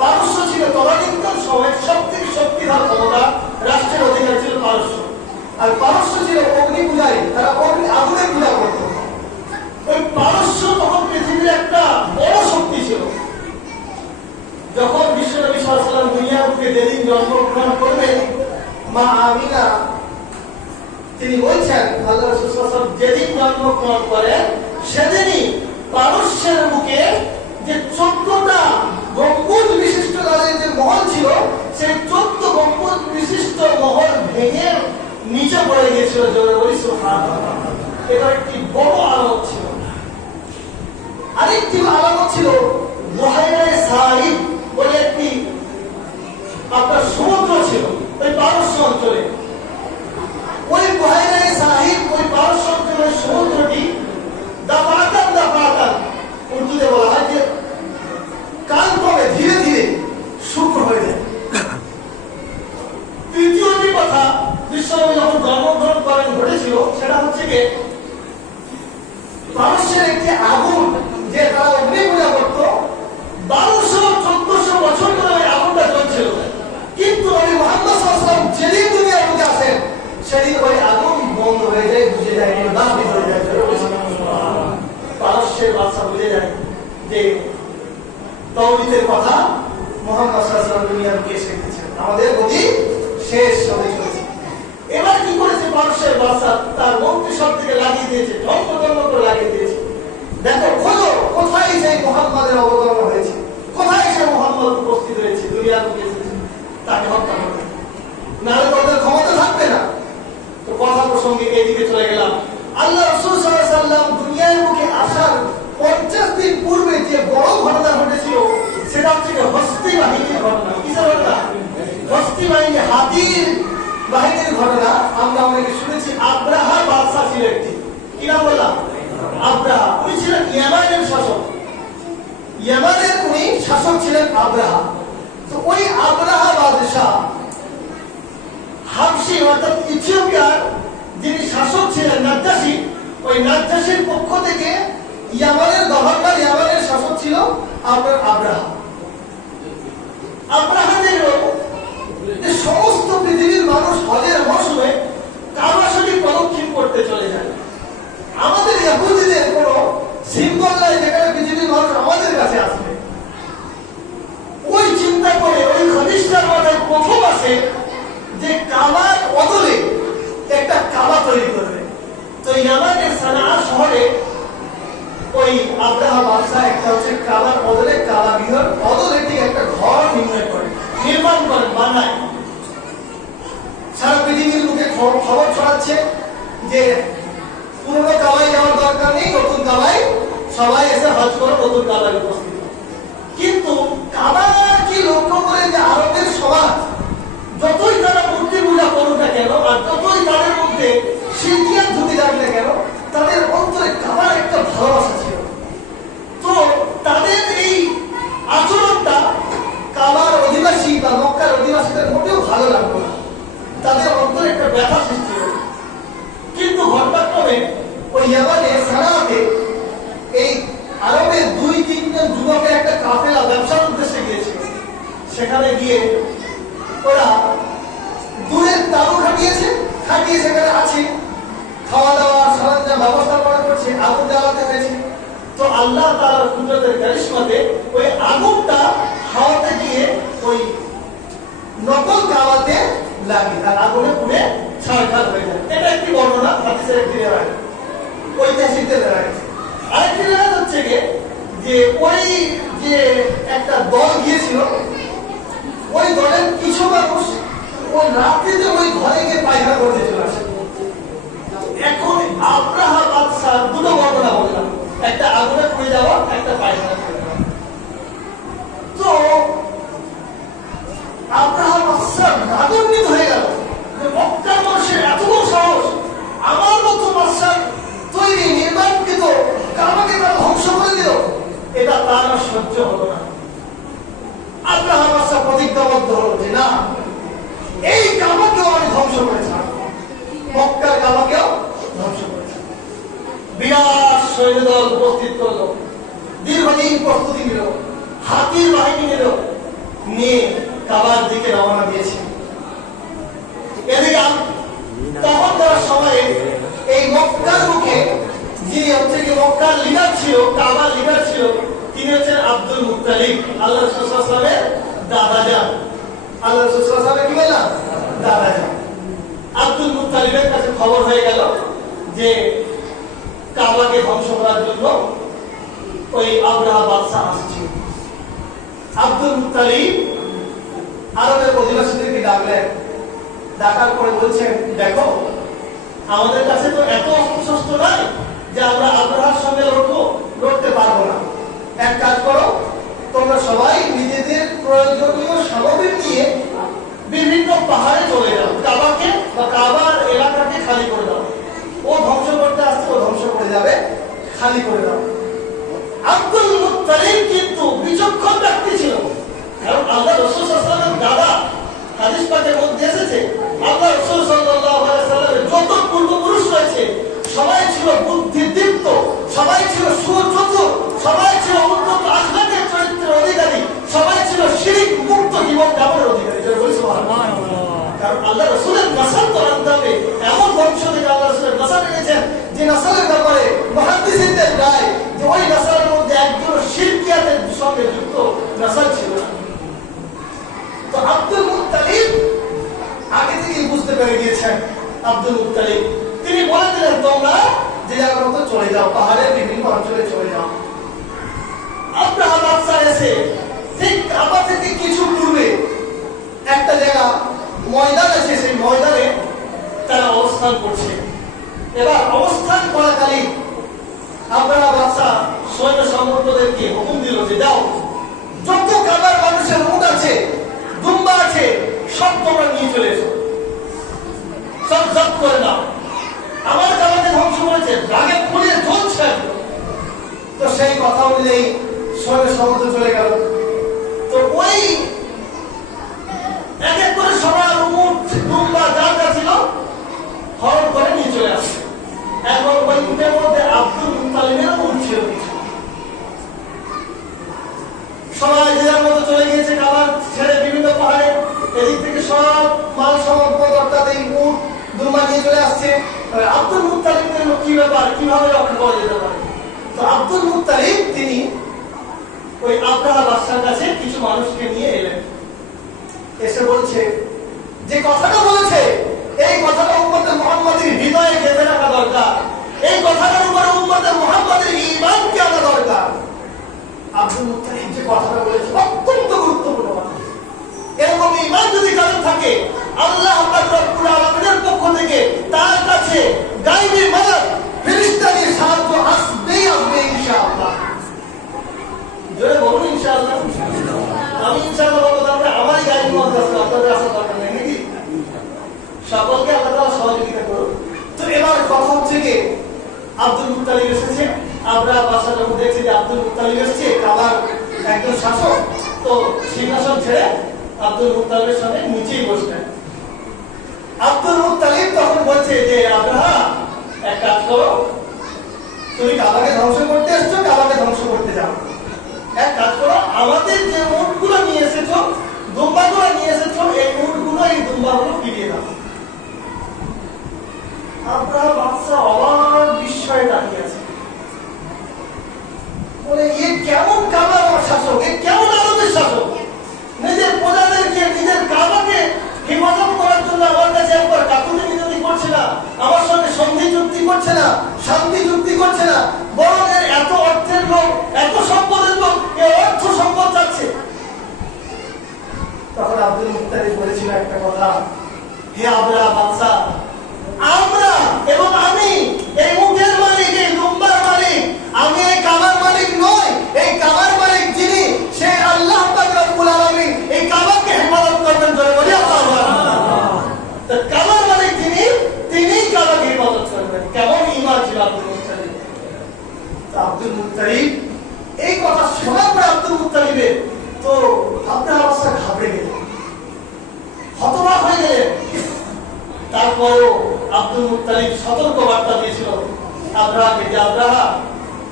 পারস্য ছিল তদানীন্তন সময় সবথেকে শক্তিধর ক্ষমতা, রাষ্ট্রের অধিকার ছিল পারস্য। আর পারস্য ছিল অগ্নি পূজারী, তারা আগুনের পূজা করত। ওই পারস্য তখন পৃথিবীর একটা বড় শক্তি ছিল। যখন বিশ্বনবী সাল্লাল্লাহু আলাইহি ওয়াসাল্লাম দুনিয়ার বুকে যেদিন জন্মগ্রহণ করবেন, মা আমিনা তিনি বলছেন আল্লাহ রাসূল সাল্লাল্লাহু আলাইহি ওয়াসাল্লাম যেদিন জন্মগ্রহণ করেন সেদিনই পারস্যের বুকে যে 14টা গম্বুজ বিশিষ্ট তাদের যে মহল ছিল, সেই 14 গম্বুজ বিশিষ্ট মহল ভেঙে নিচে পড়ে গিয়েছিল। জোরে বলি সুবহানাল্লাহ। এটা একটি বড় আলামত ছিল। আরেকটি আলামত ছিল বুহাইরায়ে সাহিব বলে একটি আপনার সমুদ্র ছিল ওই পারস্য অঞ্চলে। ওই বুহাইরায়ে সাহিব, ওই পারস্য অঞ্চলের সমুদ্রটি দাফাতান উর্দুতে বলা হয় যে কালক্রমে ধীরে ধীরে শুষ্ক হয়ে যায়। তৃতীয়টি কথা বিশ্বনবী যখন জন্মগ্রহণ করেন ঘটেছিল, সেটা হচ্ছে যে পারস্যের একটি আগুন যে তারা অগ্নি পূজা করত, 1200-1400 বছর ধরে ওই আগুনটা চলছিল। কিন্তু নবী মুহাম্মদ সাল্লাল্লাহু আলাইহি ওয়াসাল্লাম যেদিন দুনিয়ার বুকে আসেন সেদিন ওই আগুন বন্ধ হয়ে যায়, বুঝে যায়, নির্বাপিত হয়ে যায়। পারস্যের বাদশা বুঝে যায় যে তাওরীতের কথা মুহাম্মদ সাল্লাল্লাহু আলাইহি ওয়াসাল্লাম দুনিয়ার বুকে এসে গেছেন, আমাদের গতি শেষ হতে চলেছে। এবার কি করেছে পারস্যের বাদশা? তার মন্ত্রিসভ থেকে লাগিয়ে দিয়েছে, ধ্বংস করে লাগিয়ে দিয়েছে। দেখো খোঁজো কোথায় সেই মুহাম্মাদের অবতরণ হয়েছে, কোথায় সে মুহাম্মদ উপস্থিত হয়েছে, দুনিয়ার বুকে এসেছে, তাকে হত্যা করবে, নাহলে তাদের ক্ষমতা থাকবে না। তো কথা প্রসঙ্গে এদিকে চলে গেলাম। আল্লাহ রাসূল সাল্লাল্লাহু আলাইহি ওয়াসাল্লাম দুনিয়ার বুকে আসার 50 দিন পূর্বে যে বড় ঘটনা ঘটেছিল সেটা হচ্ছে হস্তি বাহিনীর ঘটনা। কিসের ঘটনা? হস্তি বাহিনী, হাতির বাহিনীর ঘটনা। আমরা অনেকে শুনেছি আব্রাহা বাদশা ছিল একটি, কি নাম বললাম? আব্রাহা। উনি ছিলেন ইয়ামানের শাসক, ইয়ামানের উনি শাসক ছিলেন আব্রাহা। তো ওই আব্রাহা বাদশাহ হাবশী অর্থাৎ ইথিওপিয়ার যিনি শাসক ছিলেন নাজ্জাশী, ওই নাজ্জাশীর পক্ষ থেকে ইয়ামানের গভর্নর, ইয়ামানের শাসক ছিল আপনার আব্রাহা। আব্রাহাদেরও সমস্ত পৃথিবীর মানুষ হজের মৌসুমে কাবা শরীফ প্রদক্ষিণ করতে চলে যায়। আমাদের ইহুদিদের কোনো সিম্বল নাই যেখানে পৃথিবীর মানুষ আমাদের কাছে আসবে। ওই চিন্তা করে ওই খলিস্তার মাথায় প্রথম আসে যে কাবার বদলে একটা কাবা তৈরি করবে। তো ইয়ামানের সানা শহরে ওই আব্রাহা বাদশাহ একটা হচ্ছে কাবার বদলে, কাবা গৃহের বদলে ঠিক একটা ঘর নির্মাণ করেন, বানায়। সারা পৃথিবীর লোকে খবর ছড়াচ্ছে যে পুরনো কাবায় যাওয়ার দরকার নেই, নতুন কাবায় সবাই এসে হজ করে নতুন কাবায় উপস্থিত। কিন্তু কাবা কি লক্ষ্য করে যে আরবের সমাজ যতই তারা মূর্তি পূজা করুক না কেন, আর যতই তাদের মধ্যে শিরকিয়াত ঢুকে যাক না কেন, তাদের অন্তরে কাবার একটা ভালোবাসা ছিল। তো তাদের এই আচরণ গিয়ে সেখানে আছি, খাওয়া দাওয়া সরঞ্জাম ব্যবস্থা করা করছে, আগুন জ্বালাতে হয়েছে। তো আল্লাহ তাআলার কুদরতের কারিশমাতে ওই আগুনটা হাওয়াতে গিয়ে ওই নকল কাবাতে লাগে, আর আগুনে পুড়ে ছারখার হয়ে যায়। এটা একটি বর্ণনা, হাদিসের একটি রেওয়ায়েত, ঐতিহাসিকদের রেওয়ায়েত। আরেকটি রেওয়ায়েত হচ্ছে যে ওই যে একটা দল গিয়েছিল, ওই দলের কিছু মানুষ ওই রাত্রিতে ওই ঘরে গিয়ে পায়খানা করতে চলে আসে। এখন আব্রাহা বাদশাহ দুটো বর্ণনা বললাম, একটা আগুনে পুড়ে যাওয়া, একটা পায়খানা করে যাওয়া। তো আব্রাহা বাদশাহ রাগান্বিত হয়ে গেল যে মক্কার মানুষের এত বড় সাহস, আমার মতো বাদশাহ তৈরি নির্মাণকৃত কাবাকে তারা ধ্বংস করে দিল, এটা তার আর সহ্য হলো না। আব্রাহা বাদশাহ প্রতিজ্ঞাবদ্ধ হলো যে না, এই কাবাকেও আমি ধ্বংস করে ছাড়ব, মক্কার কাবাকেও ধ্বংস করে ছাড়ব। বিরাট সৈন্যদল উপস্থিত করলো, দীর্ঘদিন প্রস্তুতি নিল, হাতির বাহিনী নিল, নিয়ে কাবার দিকে রওনা দিয়েছে। এদিকে তখনকার সময়ে এই মক্কার মুখে যিনি হচ্ছে কি মক্কার লিডার ছিল, কাবার লিডার ছিল, তিনি হচ্ছেন আব্দুল মুত্তালিব, আল্লাহ রাসূল সাল্লাল্লাহু আলাইহি ওয়াসাল্লামের দাদাজান। আল্লাহ রাসূল সাল্লাল্লাহু আলাইহি ওয়াসাল্লাম কি বললেন? দাদাজান। আব্দুল মুত্তালিবের কাছে খবর হয়ে গেল যে কাবাকে ধ্বংস করার জন্য ওই আব্রাহা বাদশা আসছে। আব্দুল মুত্তালিব আরবের অধিবাসীদেরকে ডাকলেন, ডাকার পরে বলছেন, দেখো আমাদের কাছে তো এত অস্ত্র নাই যে আমরা আব্রাহার সঙ্গে লড়তে পারবো না। এক কাজ করো, তোমরা সবাই নিজেদের প্রয়োজনীয় সামগ্রী নিয়ে বিভিন্ন পাহাড়ে চলে যাও, কাবাকে বা কাবার এলাকাকে খালি করে দাও। ও ধ্বংস করতে আসছে, ও ধ্বংস করে যাবে, খালি করে দাও। আব্দুল মুত্তালিব কিন্তু বিচক্ষণ ব্যক্তি ছিল, কারণ আল্লাহ রাসূল সাল্লাল্লাহু আলাইহি ওয়াসাল্লামের দাদা, হাদিস পাকের মধ্যে এসেছে আল্লাহ রাসূল সাল্লাল্লাহু আলাইহি ওয়াসাল্লামের যত পূর্বপুরুষ রয়েছে সবাই ছিল বুদ্ধিদীপ্ত, সবাই ছিল সুচতুর, সবাই ছিল উন্নত আখলাকের চরিত্রের অধিকারী, সবাই ছিল শিরক মুক্ত জীবন যাপনের অধিকারী। কারণ আল্লাহ রাসূলের নাসাল তো আনতে হবে, এমন বংশ থেকে আল্লাহ রাসূলের নাসাল এনেছেন যে নাসালের ব্যাপারে মুহাদ্দিসিনদের রায় যে ওই নাসালের মধ্যে একজন শিরকিয়াতের সঙ্গে যুক্ত নাসাল ছিল না। তো আব্দুল মুত্তালিব আগে থেকেই বুঝতে পেরে গিয়েছেন। আব্দুল মুত্তালিব তিনি বলে দিলেন, তোমরা যে জায়গার মতো চলে যাও, পাহাড়ের বিভিন্ন অঞ্চলে চলে যাও। আব্রাহা বাদশা এসে ঠিক কাবা থেকে কিছু পূর্বে একটা জায়গা ময়দান আছে, সেই ময়দানে তারা অবস্থান করছে। এবার অবস্থান করাকালীন আব্রাহা বাদশা সৈন্য সামন্তদেরকে হুকুম দিল যে যাও, যত কাবার মানুষের উট আছে, দুম্বা আছে, সব তোমরা নিয়ে চলে এসো, সব জব্দ করে নাও। আমার কাবাকে ধ্বংস করেছে, রাগে পুড়িয়ে জ্বলছে। তো সেই কথা অনুযায়ী সৈন্য সামন্ত চলে গেল। তো ওই এক এক করে সবার উট দুম্বা যা যা ছিল হরণ করে নিয়ে চলে আসছে। এখন ওই উটের মধ্যে আব্দুল মুত্তালিবের উট ছিল কিছু। সবাই যে যার মতো চলে গিয়েছে কাবার ছেড়ে বিভিন্ন পাহাড়ে, এদিক থেকে সব মাল সামগ্রী অর্থাৎ এই উট দুম্বা নিয়ে চলে আসছে। আব্দুল মুত্তালিবের কি ব্যাপার, কিভাবে রক্ষা করা যেতে পারে? তো আব্দুল মুত্তালিব তিনি ওই আব্রাহা বাদশার কাছে কিছু মানুষকে নিয়ে এলেন, এসে বলছে যে কথাটা বলেছে এই কথাটা উম্মতে মুহাম্মাদের হৃদয়ে গেঁথে রাখা দরকার, এই কথাটার উপরে উম্মতে মুহাম্মাদের ঈমানকে আনা দরকার। আব্দুল মুত্তালিব যে কথাটা বলেছে অত্যন্ত গুরুত্বপূর্ণ। এরকম ঈমান যদি কারো থাকে, আল্লাহ পাক রব্বুল আলামিনের পক্ষ থেকে তার কাছে গায়বী মাদদ, ফেরেশতাদের সাহায্য আসবেই আসবে ইনশাআল্লাহ। জোরে বলুন ইনশাআল্লাহ। আমি ইনশাআল্লাহ বলবো, তাহলে আমারই গায়বী মাদদ আসবে, আপনাদের আসার দরকার নেই নাকি? সকলকে আল্লাহ তাআলা সহযোগিতা করুন। তো এবার কথা হচ্ছে কি, আব্দুল মুত্তালিব এসেছে। আব্রাহা বাদশা যখন দেখছে যে আব্দুল মুত্তালিব এসেছে, কাবার একজন শাসক, তো সিংহাসন ছেড়ে আব্দুল মুত্তালিবের সামনে নিচেই বসলেন। আব্দুল মুত্তালিব তখন বলছে যে আব্রাহা, এক কাজ করো, তুমি কাবাকে ধ্বংস করতে এসছো, কাবাকে ধ্বংস করতে যাও। এক কাজ করো, আমাদের যে উটগুলো নিয়ে এসেছো, দুম্বাগুলো নিয়ে এসেছো, এই উটগুলো এই দুম্বাগুলো ফিরিয়ে দাও। একটা কথা, হে আবরা বাদশা, আমরা এবং আমি এই মুখের মালিক, এই দুম্বার মালিক, আমি এই কাবার মালিক নই। এই কাবার মালিক যিনি, সে আল্লাহ পাক রব্বুল আলামিন এই কাবাকে হেফাজত করবেন। জোরে বলি আল্লাহু আকবার। তো কাবার মালিক যিনি, তিনিই কাবাকে হেফাজত করবেন। কেমন ঈমান ছিল আব্দুল মুত্তালিব। তো আব্দুল মুত্তালিব এই কথা শোনার পর আব্দুল মুত্তালিবের তো আপনার অবস্থা ঘাবড়ে গেলেন, হতবাক হয়ে গেলেন। তারপরও আব্দুল মুত্তালিব সতর্ক বার্তা দিয়েছিল আব্রাহাকে, যে আব্রাহা,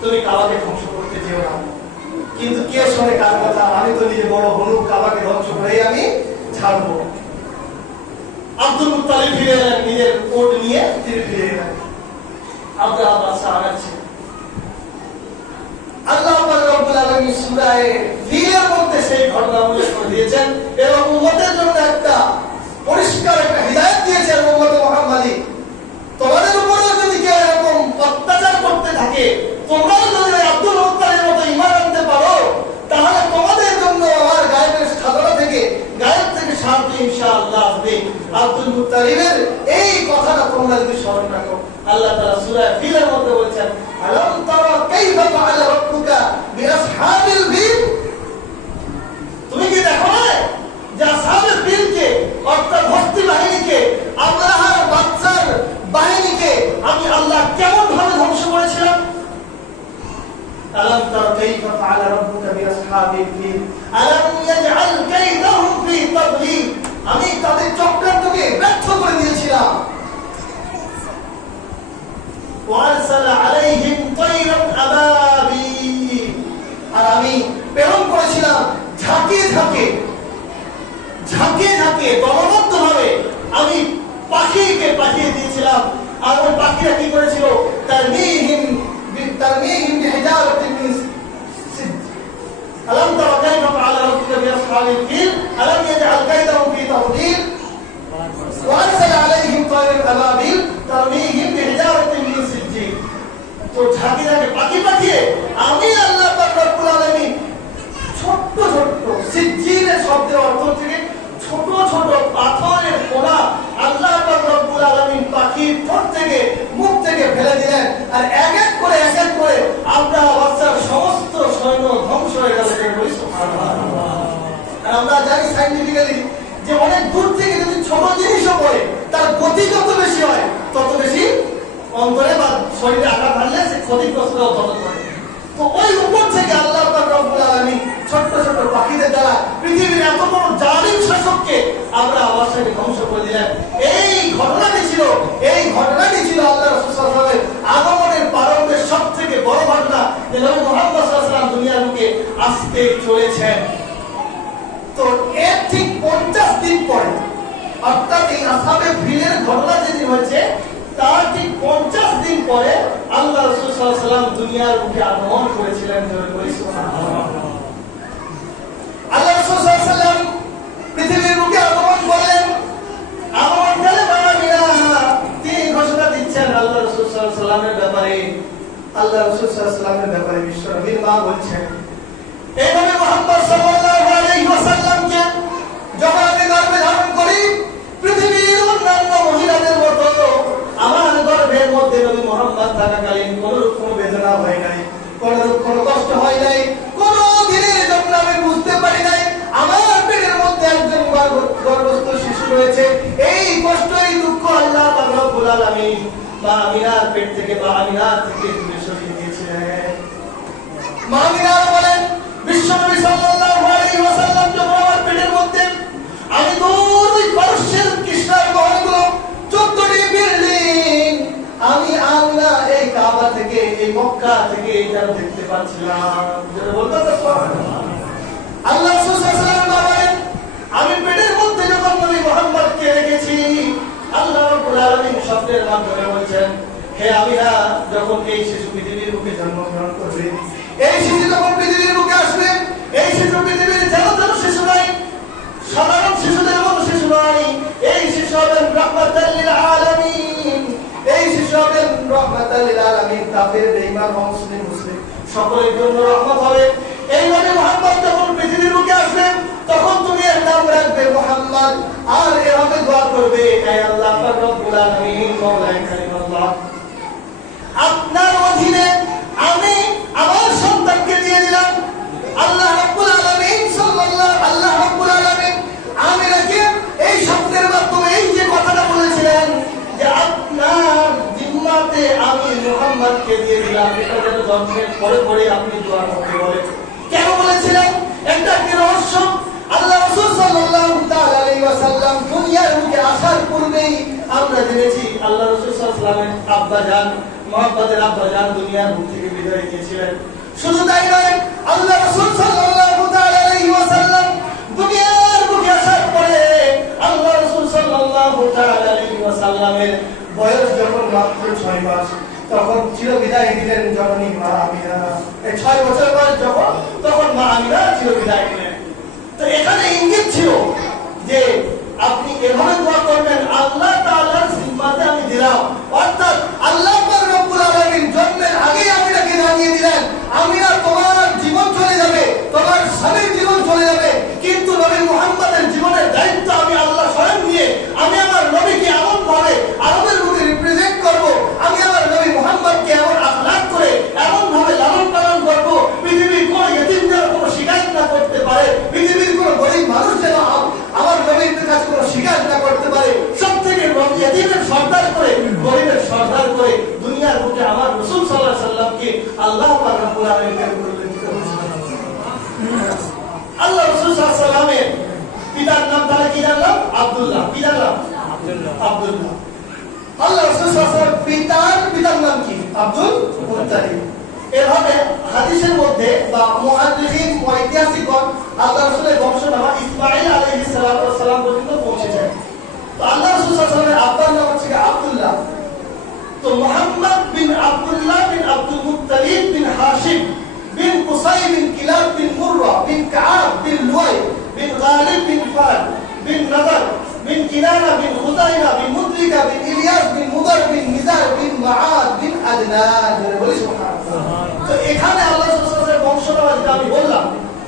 তুমি কাবাকে ধ্বংস করতে যেও না। কিন্তু কে শোনে কার কথা? আমি তো নিজে বড় হলুক, কাবাকে ধ্বংস করেই আমি ছাড়বো। আব্দুল মুত্তালিব ফিরে এলেন, নিজের কোট নিয়ে তিনি ফিরে এলেন। আব্রাহা বাদশা আগাচ্ছে। আল্লাহ পাক রব্বুল আলামিন সূরা ফিলের মধ্যে সেই ঘটনা উল্লেখ করে দিয়েছেন এবং উম্মতের জন্য একটা পরিষ্কার একটা হিদায়াত দিয়েছেন। উম্মত মুহাম্মাদি, তোমাদের উপরেও যদি কেউ এরকম অত্যাচার করতে থাকে, তোমরাও যদি আব্দুল মুত্তালিবের মতো ঈমান আনতে পারো, তাহলে তোমাদের জন্য আমার গায়েবের খাজনা থেকে, গায়েব থেকে শান্তি ইনশাআল্লাহ আসবে। আব্দুল মুত্তালিবের এই কথাটা তোমরা যদি স্মরণ রাখো, আল্লাহ তাআলা সূরা ফিলের মধ্যে বলেছেন, আলাম তারা কাইফা ফাআলা রাব্বুকা বিআসহাবিল ফিল। তুমি কি দেখো না যে আসহাবুল ফিলকে, অর্থাৎ হস্তি বাহিনীকে, আব্রাহার বাদশার বাহিনীকে আমি আল্লাহ কেমন ভাবে ধ্বংস করেছিলাম। আলাম তারা কাইফা ফাআলা রাব্বুকা বিআসহাবিল ফিল আলাম ইয়াজআল কাইদাহুম ফি তাদলিল। আমি তাদের চক্রান্তকে ব্যর্থ করে দিয়েছিলাম। وارسل عليهم طيرا ابابيل। আর আমি প্রেরণ করেছিলাম ঝাঁকে ঝাঁকে, ঝাঁকে ঝাঁকে দলবদ্ধভাবে আমি পাখিকে পাঠিয়ে দিয়েছিলাম। আর ওই পাখিরা কি করেছিল? তারমিহিম বিহিজারাতিন মিন সিজ। আলাম তারা কাইফা ফাআলা রাব্বুকা বিআসহাবিল ফিল আলাম ইয়াজআল কাইদাহুম ফি তাদলিল وارسل عليهم طيرا ابابيل ترميهم بحجارة من سجيل। তো ঝাঁকে ঝাঁকে পাখি পাঠিয়ে আমি আল্লাহ পাক রব্বুল আলামিন ছোট্ট ছোট্ট, সিজ্জিলের শব্দের অর্থ থেকে ছোট ছোট পাথরের কোনা আল্লাহ পাক রব্বুল আলামিন পাখির ঠোঁট থেকে, মুখ থেকে ফেলে দিলেন। আর এক এক করে আমরা বাচ্চার সমস্ত সৈন্য ধ্বংস হয়ে গেল। সুবহানাল্লাহ। আর আমরা জানি সায়েন্টিফিক্যালি যে অনেক দূর থেকে যদি ছোট জিনিসও পড়ে, তার গতি যত বেশি হয় তত বেশি অন্তরে বা শরীরে আঘাত হানলে সে ক্ষতিগ্রস্তও তত করে। তো ওই উপর থেকে আল্লাহ পাক রব্বুল আলামিন ছোট্ট ছোট্ট পাখিদের দ্বারা পৃথিবীর এত বড় জালিম শাসককে আমরা আবার সাথে ধ্বংস করে দিলেন। এই ঘটনাটি ছিল আল্লাহ রাসূল সাল্লাল্লাহু আলাইহি ওয়াসাল্লামের আগমনের প্রারম্ভের সবথেকে বড় ঘটনা, যে নবী মুহাম্মদ সাল্লাল্লাহু আলাইহি ওয়াসাল্লাম দুনিয়ার বুকে আসতে চলেছেন। তো এর ঠিক 50 দিন পরে, অর্থাৎ এই আসহাবে ফিলের ঘটনা যেদিন হয়েছে তার ঠিক 50 দিন পরে আল্লাহ রাসূল সাল্লাল্লাহু আলাইহি ওয়াসাল্লাম দুনিয়ার বুকে আগমন করেছিলেন। সুবহানাল্লাহ। আল্লাহ রাসূল সাল্লাল্লাহু আলাইহি ওয়াসাল্লাম পৃথিবীর বুকে আগমন করলেন। আগমনকালে বানামিনা তিনি ঘোষণা দিচ্ছেন আল্লাহ রাসূল সাল্লাল্লাহু আলাইহি ওয়াসাল্লামের ব্যাপারে। আল্লাহ রাসূল সাল্লাল্লাহু আলাইহি ওয়াসাল্লামের ব্যাপারে বিশ্বনবীর মা বলছেন, এই নবী মুহাম্মদ সাল্লাল্লাহু আলাইহি ওয়াসাল্লামকে যখন আমি গর্ভে ধারণ করি, পৃথিবীর অন্যান্য মহিলাদের মতো আমার গর্ভের মধ্যে নবী মুহাম্মদ থাকাকালীন কোনো বেদনা হয় নাই, কোনো কষ্ট হয় নাই, কোনো দিনের জন্য আমি বুঝতে পারি নাই আমার পেটের মধ্যে একজন গর্ভস্থ শিশু রয়েছে। এই কষ্ট, এই দুঃখ আল্লাহ পাক রব্বুল আলামিন মা আমিনার পেট থেকে, মা আমিনার থেকে দূরে সরিয়ে দিয়েছিলেন। মা আমিনা বলেন, বিশ্বনবী সাল্লাল্লাহু আলাইহি ওয়াসাল্লাম যখন আমার পেটের মধ্যে, আমি দূর ওই পারস্যের কৃষ্ণার মহলগুলো 14টি বিল্ডিং আমি আমিনা এই কাবা থেকে, এই মক্কা থেকে যেন দেখতে পাচ্ছিলাম। যেটা বলতে সুবহানাল্লাহ। আল্লাহ রাসূল সাল্লাল্লাহু আলাইহি ওয়াসাল্লাম বলেন, আমি পেটের মধ্যে যখন নবী মুহাম্মদকে রেখেছি, আল্লাহ রাব্বুল আলামিন স্বপ্নের মাধ্যমে বলছেন, হে আমিনা, যখন এই শিশু পৃথিবীর বুকে জন্মগ্রহণ করবে, এই শিশু যখন পৃথিবীর বুকে আসবে, এই শিশু পৃথিবীর যেন শিশু নয়, সাধারণ শিশুদের মতো শিশু নয়। এই শিশু হবেন রাহমাতাল লিল আলামিন। এই শিশু হবেন রাহমাতাল লিল আলামিন। কাফের, বেঈমান, মুসলিম সকলের জন্য রহমত হবে। এই নবী মুহাম্মদ যখন পৃথিবীর বুকে আসবেন, তখন তুমি এর নাম রাখবে মুহাম্মদ। আর এভাবে দোয়া করবে, হে আল্লাহ পাক রব্বুল আলামিন, মাওলানা কারীম আল্লাহ, আপনার অধীনে আমি আমার সন্তানকে দিয়ে দিলাম। আল্লাহ রাব্বুল আলামিন আল্লাহ রাব্বুল আলামিন আমিনাকে এই শব্দের মাধ্যমে এই যে কথাটা বলেছিলেন যে আপনার জিম্মাতে আমি মুহাম্মদকে দিয়ে দিলাম, এটা যেন জন্মের পরে পরে আপনি দোয়া করতে বলেন। কেন বলেছিলেন? একটা কি রহস্য। আল্লাহ রাসূল সাল্লাল্লাহু তাআলা আলাইহি ওয়াসাল্লাম দুনিয়ার বুকে আসার পূর্বেই আমরা জেনেছি আল্লাহ রাসূল সাল্লাল্লাহু আলাইহি ওয়াসাল্লামের আব্বা জান, মুহাম্মদের আব্বা জান দুনিয়ার বুক থেকে বিদায় নিয়েছিলেন। শুধু তাই নয়, আল্লাহ রাসূল সাল্লাল্লাহু তাআলা আলাইহি ওয়াসাল্লাম দুনিয়ার বুকে আসার পরে আল্লাহ রাসূল সাল্লাল্লাহু তাআলা আলাইহি ওয়াসাল্লামের বয়স যখন মাত্র 6 মাস, তখন চির বিদায় দিলেন জননী মা আমিনা। এই 6 বছর বয়স যখন, তখন মা আমিনা চির বিদায় দিলেন। তো এখানে ইঙ্গিত ছিল যে আপনি এভাবে দোয়া করবেন, আল্লাহ তাআলার জিম্মাতে আমি দিলাম, অর্থাৎ আল্লাহ পাক রব্বুল আলামিন জন্মের আগেই আমিনাকে জানিয়ে দিলেন, আমিনা তোমার জীবন চলে যাবে, তোমার স্বামীর জীবন চলে যাবে, কিন্তু নবী মুহাম্মদের জীবনের দায়িত্ব আমি আল্লাহ স্বয়ং নিয়ে আমি আমার নবীকে এমন ভাবে আরবের মধ্যে রিপ্রেজেন্ট করব, আমি আমার নবী মুহাম্মদকে এমন আখলাক করে এমন ভাবে লালন পালন করব, পৃথিবীর কোন ইতিম যেন কোনো শিকায়ত না করতে পারে, পৃথিবীর কোন গরিব মানুষ যেন আমার নবীর কাছে কোনো শিকায়ত না করতে পারে। সবথেকে ইতিমের সর্দার করে, গরিবের সর্দার করে দুনিয়ার বুকে আমার রাসূল সাল্লাল্লাহু আলাইহি ওয়াসাল্লামকে আল্লাহ পাক রব্বুল আলামিন আল্লাহ রাসূল সাল্লাল্লাহু আলাইহি ওয়াসাল্লামের পিতার নাম তাহলে কি জানলাম? আব্দুল্লাহ। কি জানলাম? আব্দুল্লাহ। আল্লাহ রাসূল সাল্লাল্লাহু আলাইহি ওয়াসাল্লাম পিতার নাম কি? Abdul Muttalib. এভাবে হাদিসের মধ্যে বা মুহাদ্দিসিন ও ঐতিহাসিকগণ আল্লাহ রাসূলের বংশনামা ইসমাঈল আলাইহিস সালাম পর্যন্ত পৌঁছে যায়। তো আল্লাহ রাসূল সাল্লাল্লাহু আলাইহি ওয়াসাল্লামের আব্বার নাম হচ্ছে আব্দুল্লাহ। তো মুহাম্মদ বিন আব্দুল্লাহ বিন আব্দুল মুত্তালিব বিন হাশিম বিন কুসাই বিন কিলাব বিন মুররা বিন কাআব বিন লুয়াই বিন গালিব বিন ফাদ বিন নাদার বিন কিনানা বিন খুজাইমা বিন মুদ্রিকা বিন ইলিয়াস বিন মুদার বিন নিজার বিন মাআদ বিন আদনান। বলি সুবহানাল্লাহ। তো এখানে আল্লাহ রাসূল সাল্লাল্লাহু আলাইহি ওয়াসাল্লামের বংশনামা যেটা আমি বললাম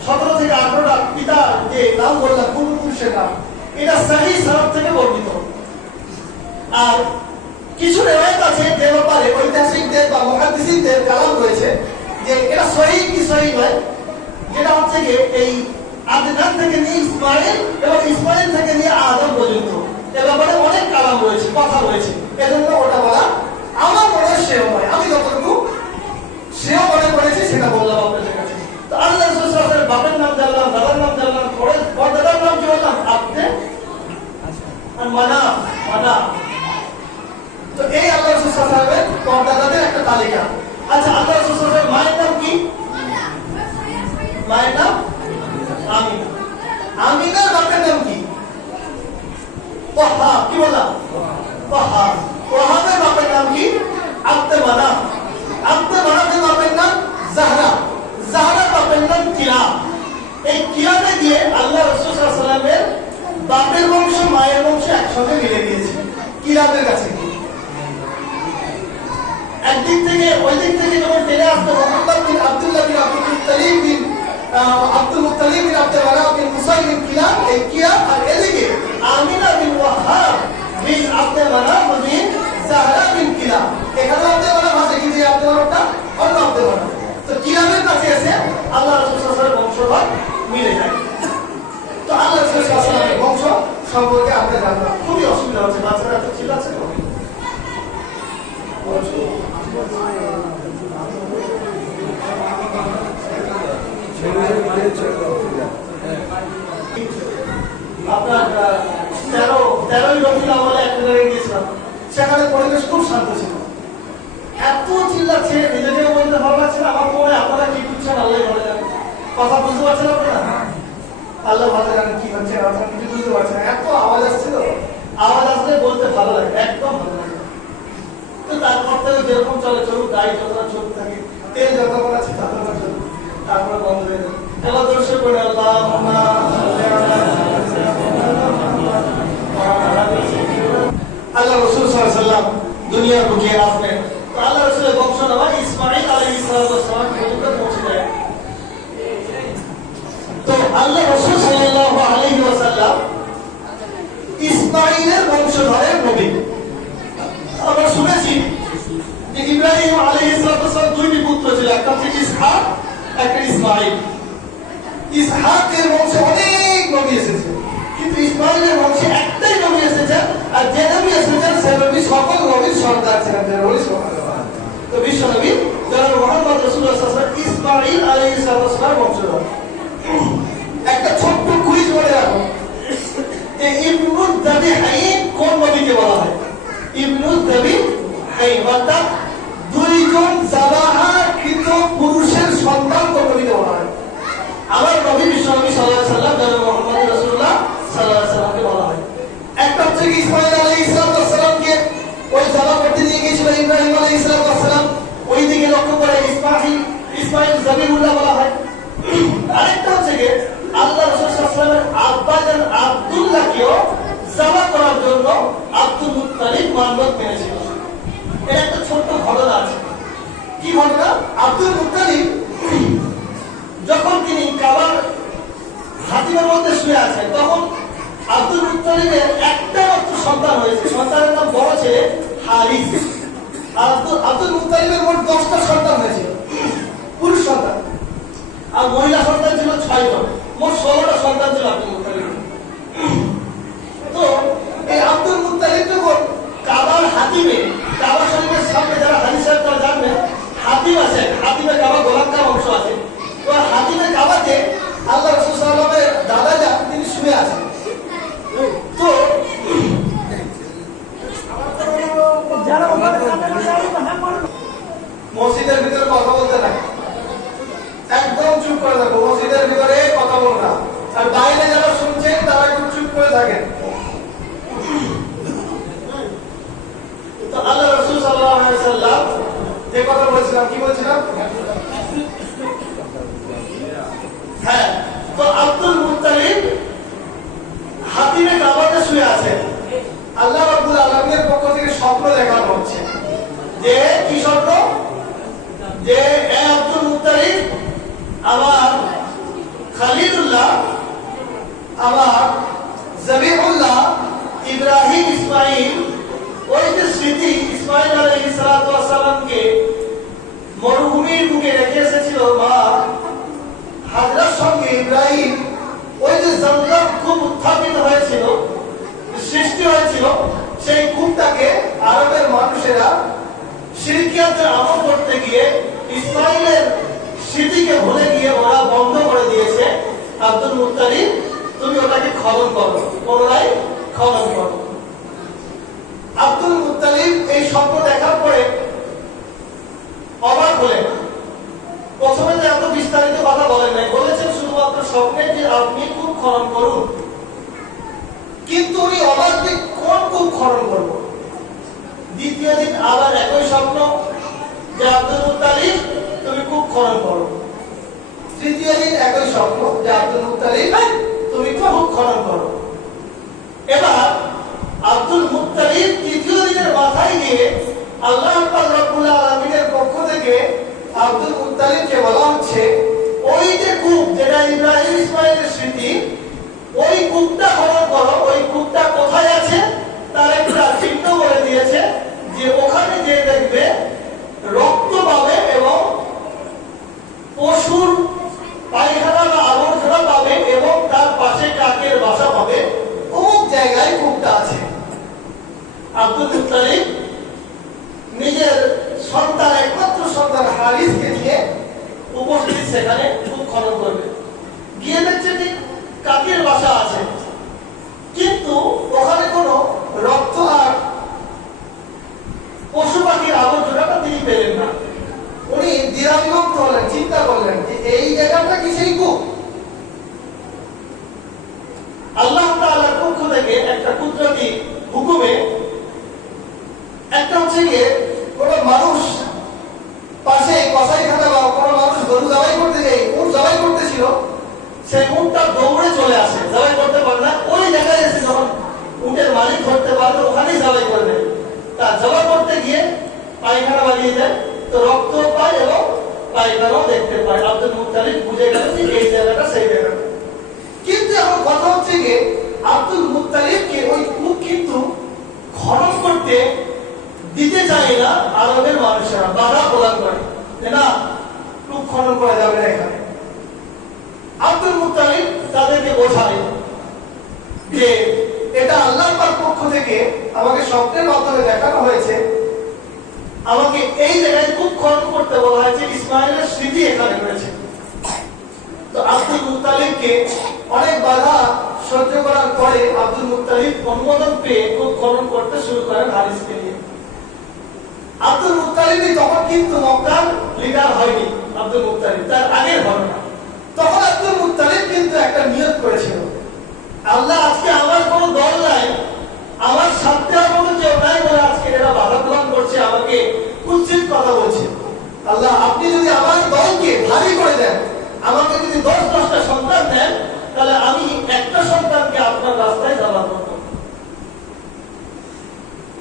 17 থেকে 18টা পিতা যে নাম বললাম পূর্বপুরুষের নাম, এটা সহিহ সনদ থেকে বর্ণিত। আর কিছু রিওয়ায়াত আছে যে ব্যাপারে ঐতিহাসিকদের বা মুহাদ্দিসিনদের কালাম রয়েছে যে এটা সহিহ কি সহিহ নয়, যেটা হচ্ছে যে এই আদনান থেকে নিয়ে ইসমাঈল এবং ইসমাঈল থেকে নিয়ে আদম পর্যন্ত এ ব্যাপারে অনেক কালাম রয়েছে, কথা রয়েছে, এজন্য ওটা বলা আমার মনে হয় সেও নয়। আমি যতটুকু সেও মনে করেছি সেটা বললাম আপনাদের কাছে। তো আল্লাহ রাসূল সাল্লাল্লাহু আলাইহি ওয়াসাল্লাম বাপের নাম জানলাম, দাদার নাম জানলাম, পরদাদার নাম কি বললাম? আব্দে আর মানা। তো এই আল্লাহ রাসূল সাল্লাল্লাহু আলাইহি ওয়াসাল্লামের পরদাদাদের একটা তালিকা। আচ্ছা, আল্লাহ রাসূল সাল্লাল্লাহু আলাইহি ওয়াসাল্লামের মায়ের নাম কি? মায়ের নাম আমিনা। আমিনার বাপের নাম কি? ওয়াহাব। কি বললাম? ওয়াহাব। ওয়াহাবের বাপের নাম কি? আব্দে মানাফ। আব্দে মানাফের বাপের নাম জাহরা। জাহরার বাপের নাম কিলাব। এই কিলাবে গিয়ে আল্লাহ রাসূল সাল্লাল্লাহু আলাইহি ওয়াসাল্লামের বাপের বংশ মায়ের বংশ একসঙ্গে মিলে গিয়েছে কিলাবের কাছে। একদিক থেকে ওই দিক থেকে যখন টেনে আসতো মুহাম্মদ বিন আব্দুল্লাহ বিন আব্দুল মুত্তালিব বিন আব্দুল মানাফ বিন কুসাই বিন কিলাব, এই কিলাব, আর এদিকে আমিনা বিন ওয়াহাব বিন আব্দুল মানাফ বিন জাহরা বিন কিলাব। এখানে আব্দুল মানাফ আছে কিন্তু এই আব্দুল মানাফটা অন্য আব্দুল মানাফ। তো কিলাবের কাছে এসে আল্লাহ রাসূল সাল্লাল্লাহু আলাইহি ওয়াসাল্লামের বংশধর মিলে যায়। তো আল্লাহ রাসূল সাল্লাল্লাহু আলাইহি ওয়াসাল্লামের বংশ সম্পর্কে আমরা জানলাম। খুবই অসুবিধা হচ্ছে, বাচ্চারা তো চিল্লাচ্ছে তো। আপনার 13ই রবিউল আউয়ালে একটা জায়গায় গিয়েছিলাম, সেখানে পরিবেশ খুব শান্ত ছিল। এত চিল্লাচ্ছে, নিজেকে বলতে ভালো লাগছে না। আমার মনে হয় আপনারা কি বুঝছেন আল্লাহ ভালো জানেন। কথা বুঝতে পারছেন আপনারা? আল্লাহ ভালো জানেন কি হচ্ছে, আপনারা কিছু বুঝতে পারছেন না। এত আওয়াজ আসছিল, আওয়াজ আসলে বলতে ভালো লাগে, একদম ভালো লাগে। তো তারপর থেকে যেরকম চলে চলুক, গাড়ি যতটা চলতে থাকে, তেল যতক্ষণ আছে ততক্ষণ চলুক, তারপরে বন্ধ হয়ে যাবে। এবার দর্শক করে আল্লাহুম্মা সাল্লি আলা আল্লাহ রাসূল সাল্লাল্লাহু আলাইহি ওয়াসাল্লাম দুনিয়ার বুকে আসলেন। তো আল্লাহ রাসূলের বংশনামা ইসমাঈল আলাইহিস সালাম পর্যন্ত পৌঁছে যায়। তো আল্লাহ রাসূল সাল্লাল্লাহু আলাইহি ওয়াসাল্লাম একটা ইসমাইল। ইসহাকের বংশে অনেক নবী এসেছে, কিন্তু ইসমাইলের বংশে একটাই নবী এসেছেন, আর যে নবী এসেছেন সে নবী সকল নবীর সর্দার ছিলেন। তো বিশ্ব নবী জনাব মুহাম্মদ রাসূলুল্লাহ সাল্লাল্লাহু আলাইহি ওয়াসাল্লাম ইসমাইল আলাইহিস সালামের বংশধর। একটা ছোট্ট কুইজ বলে রাখো যে ইবনুদ দাবিহাইন কোন নবীকে বলা হয়? ইবনুদ দাবিহাইন অর্থাৎ দুইজন জাবাহাকৃত পুরুষের সন্তান কোন নবীকে বলা হয়? আমার নবী বিশ্ব নবী সাল্লাল্লাহু আলাইহি ওয়াসাল্লাম জনাব মুহাম্মদ রাসূলুল্লাহ সাল্লাল্লাহু আলাইহি ওয়াসাল্লামকে বলা হয়। একটা হচ্ছে কি ইসমাইল আলাইহিস সালামকে ওই জাবা করতে নিয়ে গিয়েছিল ইব্রাহিম আলাইহিস সালাম, ওই দিকে লক্ষ্য করে ইসমাইল জাবিহুল্লাহ বলা হয়। আরেকটা হচ্ছে কি আল্লাহ রাসূল সাল্লাল্লাহু আলাইহি ওয়াসাল্লামের আব্বা জান আব্দুল্লাহকেও জাবা করার জন্য আব্দুল মুত্তালিব মানবত মেনেছিল। এর একটা ছোট্ট ঘটনা আছে। কি ঘটনা? আব্দুল মুত্তালিব যখন তিনি কাবার হাতিমের মধ্যে শুয়ে আছেন, তখন আব্দুল মুত্তালিবের একটা মাত্র সন্তান হয়েছে। সন্তানের নাম বড় ছেলে হারিস। আব্দুল মুত্তালিবের মোট 10টা সন্তান হয়েছিল, পুরুষ সন্তান, আর মহিলা সন্তান ছিল 6 জন, মোট 16টা সন্তান ছিল আব্দুল মুত্তালিবের। তো এই আব্দুল মুত্তালিব যখন কাবার হাতিমে, কাবা শরীফের সামনে যারা হাদিস সাহেব তারা জানবেন হাতিম আছে, হাতিমে কাবা গোলাকার অংশ আছে। তো হাতিমে কাবাতে আল্লাহ রাসূল সাল্লাল্লাহু আলাইহি ওয়াসাল্লামের দাদা যান তিনি শুয়ে আছেন। তো মসজিদের ভিতরে কথা বলতে না, একদম চুপ করে থাকো। মসজিদের ভিতরে কথা বল না, আর বাইরে যারা শুনছেন তারা একটু চুপ করে থাকেন। তো আল্লাহ রাসূল সাল্লাল্লাহু আলাইহি ওয়াসাল্লাম যে কথা বলছিলাম, কি বলছিলাম? হ্যাঁ, তো আব্দুল মুত্তালিব হাতিমে কাবাতে শুয়ে আছেন। আল্লাহ রাব্বুল আলামিনের পক্ষ থেকে স্বপ্ন দেখানো হচ্ছে। যে কি স্বপ্ন? যে হে আব্দুল মুত্তালিব, আমার খালিলুল্লাহ, আমার জবিহুল্লাহ ইব্রাহিম ইসমাইল, ওই যে স্মৃতি ইসমাইল আলাইহিস সালাতু ওয়াস সালামকে মরুভূমির বুকে রেখে এসেছিল মা হাজরার সঙ্গে ইব্রাহিম, ওই যে জমজম কূপ উত্থাপিত হয়েছিল, সৃষ্টি হয়েছিল, সেই কূপটাকে আরবের মানুষেরা শিরকিয়াতের আমল করতে গিয়ে ইসমাইলের স্মৃতিকে ভুলে গিয়ে ওরা বন্ধ করে দিয়েছে। আব্দুল মুত্তালিব, তুমি ওটাকে খনন করো, পুনরায় খনন করো। আব্দুল মুত্তালিব এই স্বপ্ন দেখার পরে অবাক হলেন। প্রথমে তো এত বিস্তারিত কথা বলেন নাই, বলেছেন শুধুমাত্র স্বপ্নে যে আপনি কূপ খনন করুন। কিন্তু উনি অবাক যে কোন কূপ খনন করবো। দ্বিতীয় দিন আবার একই স্বপ্ন যে আব্দুল মুত্তালিব তুমি কূপ খনন করো। তৃতীয় দিন একই স্বপ্ন যে আব্দুল মুত্তালিব তুমি কূপ খনন করো। এবার আব্দুল মুত্তালিব তৃতীয় দিনের মাথায় গিয়ে আল্লাহ পাক রব্বুল আলামিনের পক্ষ থেকে আব্দুল মুত্তালিবকে বলা হচ্ছে ওই যে কূপ যেটা ইব্রাহিম ইসমাইলের স্মৃতি, ওই কূপটা খনন করো। ওই কূপটা কোথায় আছে তার একটা চিহ্ন বলে দিয়েছে, যে ওখানে যে দেখবে রক্ত পাবে এবং পশুর পায়খানা বা আবর্জনা পাবে এবং তার পাশে কাকের বাসা পাবে, অমুক জায়গায় কূপটা আছে। আব্দুল মুত্তালিব নিজের সন্তান, একমাত্র সন্তান হারিসকে নিয়ে উপস্থিত সেখানে কূপ খনন করবে। গিয়ে দেখছে ঠিক কাকের বাসা আছে, কিন্তু ওখানে কোনো রক্ত আর পশু পাখির আবর্জনাটা তিনি পেলেন না। উনি দ্বিধাবিভক্ত হলেন, চিন্তা করলেন যে এই জায়গাটা কি সেই কূপ? আল্লাহ তাআলার পক্ষ থেকে একটা কুদরতি হুকুমে একটা হচ্ছে গিয়ে কোনো মানুষ পাশে কসাইখানা বা কোনো মানুষ গরু জবাই করতে যায়, উট জবাই করতেছিল, সেই উটটা দৌড়ে চলে আসে, জবাই করতে পারে না। ওই জায়গায় এসে যখন উটের মালিক ধরতে পারবে ওখানেই জবাই করবে। তা জবাই করতে গিয়ে পায়খানা বানিয়ে যায়, তো রক্ত পায় এবং পায়খানাও দেখতে পায়। আব্দুল মুত্তালিব বুঝে গেল যে এই জায়গাটা সেই জায়গা। কিন্তু এখন কথা হচ্ছে যে আব্দুল মুত্তালিবকে ওই কূপ কিন্তু খনন করতে দিতে চায় না আরবের মানুষেরা, বাধা প্রদান করে না, কূপ খনন করা যাবে না এখানে। আব্দুল মুত্তালিব তাদেরকে বোঝায় যে এটা আল্লাহর পাক পক্ষ থেকে আমাকে স্বপ্নের মাধ্যমে দেখানো হয়েছে, আমাকে এই জায়গায় খুব খনন করতে বলা হয়েছে, ইসমাইলের স্মৃতি এখানে রয়েছে। তো আব্দুল মুত্তালিবকে অনেক বাধা সহ্য করার পরে আব্দুল মুত্তালিব অনুমোদন পেয়ে খুব খনন করতে শুরু করেন হারিসকে নিয়ে। আব্দুল মুত্তালিব তখন কিন্তু মক্কার লিডার হয়নি, আব্দুল মুত্তালিব তার আগের ঘটনা। তখন আব্দুল মুত্তালিব কিন্তু একটা নিয়ত করেছিল, আল্লাহ আজকে আমার কোনো দল নাই, আমার সাথে আর কোনো কেউ নাই বলে আজকে এরা বাধা প্রদান করছে, আমাকে কুৎসিত কথা বলছে। আল্লাহ আপনি যদি আমার দলকে ভারী করে দেন, আমাকে যদি 10-10টা সন্তান দেন, তাহলে আমি একটা সন্তানকে আপনার রাস্তায় জ্বালা করব।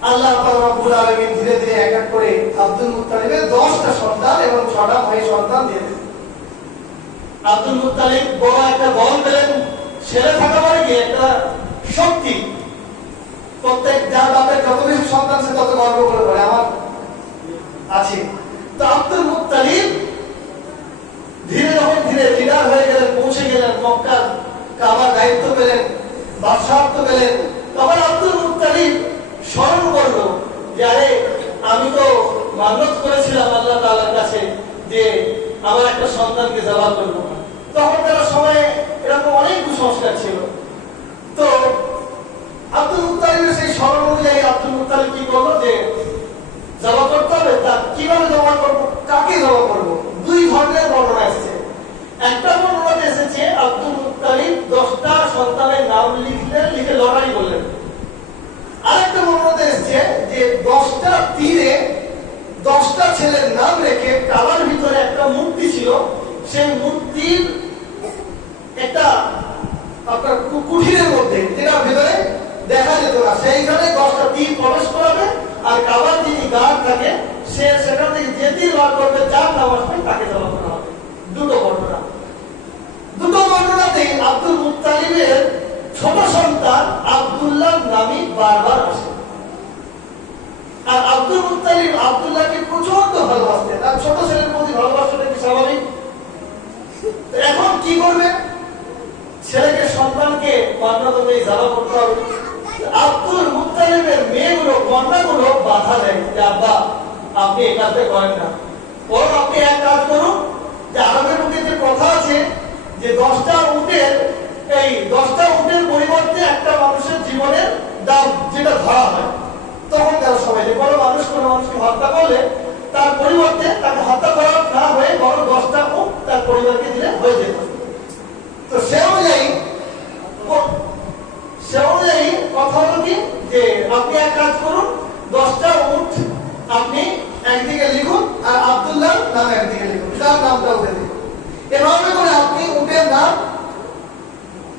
আল্লাহ রাব্বুল আলামিন ধীরে ধীরে এক এক করে আব্দুল মুত্তালিবের 10টা সন্তান এবং 6টা ভাই সন্তান দিয়ে দিলেন। আব্দুল মুত্তালিব বড় একটা বল পেলেন, ছেলে থাকা মানে কি একটা শক্তি। প্রত্যেক যার বাপের যত বেশি সন্তান সে তত গর্ব করে বলে আমার আছে। তো আব্দুল মুত্তালিব ধীরে যখন ধীরে লিডার হয়ে গেলেন, পৌঁছে গেলেন মক্কার, কাবার দায়িত্ব পেলেন, বাদশাহত্ব পেলেন, তখন আব্দুল মুত্তালিব স্মরণ করলো যে আরে আমি তো মানত করেছিলাম আল্লাহ তাআলার কাছে যে আমার একটা সন্তানকে জবাই করব। তখন তার সময়ে এরকম অনেক কুসংস্কার ছিল। তো আব্দুল মুত্তালিবের সেই স্মরণ অনুযায়ী আব্দুল মুত্তালিব কি করলো যে জবাই করতে হবে, তা কিভাবে জবাই করবো, কাকে জবাই করবো, দুই ধরনের বর্ণনা এসেছে। একটা বর্ণনাতে এসেছে আব্দুল মুত্তালিব 10টা সন্তানের নাম লিখলেন, লিখে লড়াই করলেন। আরেকটা বর্ণনাতে এসেছে যে 10টা তীরে 10টা ছেলের নাম রেখে কাবার ভিতরে একটা মূর্তি ছিল, সেই মূর্তির একটা আপনার কুঠিরের মধ্যে, যেটা ভিতরে দেখা যেত না, সেইখানে 10টা তীর প্রবেশ করাবে, আর কাবার যিনি গার্ড থাকে সে সেখান থেকে যে তীর বার করবে, যার নাম আসবে তাকে জবাই করা হবে। দুটো বর্ণনাতে আব্দুল মুত্তালিবের ছোট সন্তান আব্দুল্লাহ নামই বারবার আসে। আর আব্দুল মুত্তালিব আব্দুল্লাহকে প্রচন্ড ভালোবাসতেন, তার ছোট ছেলের প্রতি ভালোবাসাটা কি স্বাভাবিক? এখন কি করবে, ছেলেকে সন্তানকে মান্যতা জানা করতে হবে। আব্দুল মুত্তালিবের মেয়েগুলো, কন্যাগুলো বাধা দেয় যে আব্বা আপনি এই কাজটা করেন না, বরং আপনি এক কাজ করুন, যে আরবের মধ্যে যে কথা আছে যে 10টা উটের, এই 10টা উটের পরিবর্তে একটা মানুষের জীবনের দাম যেটা ধরা হয়, তখন তারা সবাই যে কোনো মানুষকে হত্যা করলে তার পরিবর্তে তাকে হত্যা করা না হয়ে বরং 10টা উট তার পরিবারকে দিলে হয়ে যেত। তো সে অনুযায়ী কথা হলো কি যে আপনি এক কাজ করুন, 10টা উট আপনি একদিকে লিখুন আর আব্দুল্লাহ নাম একদিকে লিখুন, তার নামটা উঠে দিন। এভাবে করে আপনি উটের নাম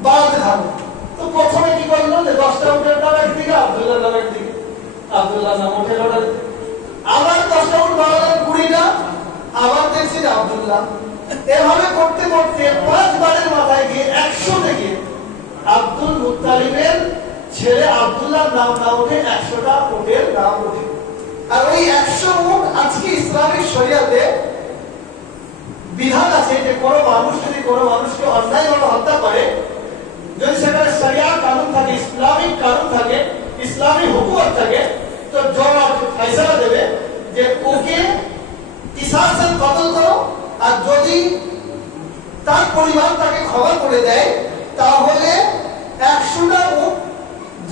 বাড়াতে থাকুন। তো প্রথমে কি করলো যে 10টা উটের নাম একদিকে, আব্দুল্লাহ নাম একদিকে, আব্দুল্লাহ নাম উঠে লড়াই, আবার 10টা উট বাড়ালেন 20টা, আবার দেখছি যে আব্দুল্লাহ। এভাবে করতে করতে 5 বারের মাথায় গিয়ে 100 থেকে আব্দুল মুত্তালিবের ছেলে আব্দুল্লাহর নাম না উঠে 100টা উটের নাম উঠে। আর ওই 100 উট আজকে ইসলামিক শরিয়াতে বিধান আছে যে কোনো মানুষ যদি কোনো মানুষকে অন্যায়ভাবে হত্যা করে, যদি সেখানে শরিয়া কানুন থাকে, ইসলামিক কানুন থাকে, ইসলামী হুকুমত থাকে, তো জজ ফয়সালা দেবে যে ওকে কিসাসান কতল করো, আর যদি তার পরিবার তাকে ক্ষমা করে দেয় তাহলে 100টা উট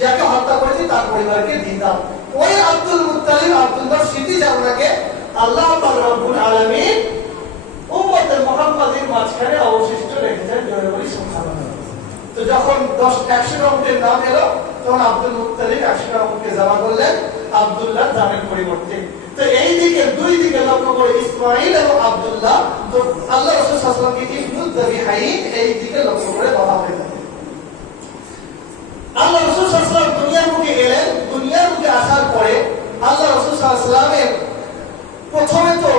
যাকে হত্যা করেছে তার পরিবারকে দিতাম। ওই আব্দুল মুত্তালিব আব্দুল্লাহর স্মৃতি জানাকে আল্লাহ পাক রব্বুল আলামিন উম্মতে মুহাম্মাদের মাঝখানে অবশিষ্ট রেখেছেন। সুবহানাল্লাহ। তো যখন 100টা উটের নাম এলো তখন আব্দুল মুত্তালিব 100টা উটকে জমা করলেন আব্দুল্লাহ নামের পরিবর্তে। তো এই দিকে দুই দিকে লক্ষ্য করে ইসমাইল এবং আব্দুল্লাহ, তো আল্লাহ রাসূল সাল্লাল্লাহু আলাইহি ওয়াসাল্লামকে ইবনুল যাবিহাইন এই দিকে লক্ষ্য করে বলা হয়ে থাকে। আল্লাহ রাসূল সাল্লাল্লাহু আলাইহি ওয়াসাল্লাম দুনিয়ার মুখে এলেন। দুনিয়ার মুখে আসার পরে আল্লাহ রাসূল সাল্লাল্লাহু আলাইহি ওয়াসাল্লামের প্রথমে তো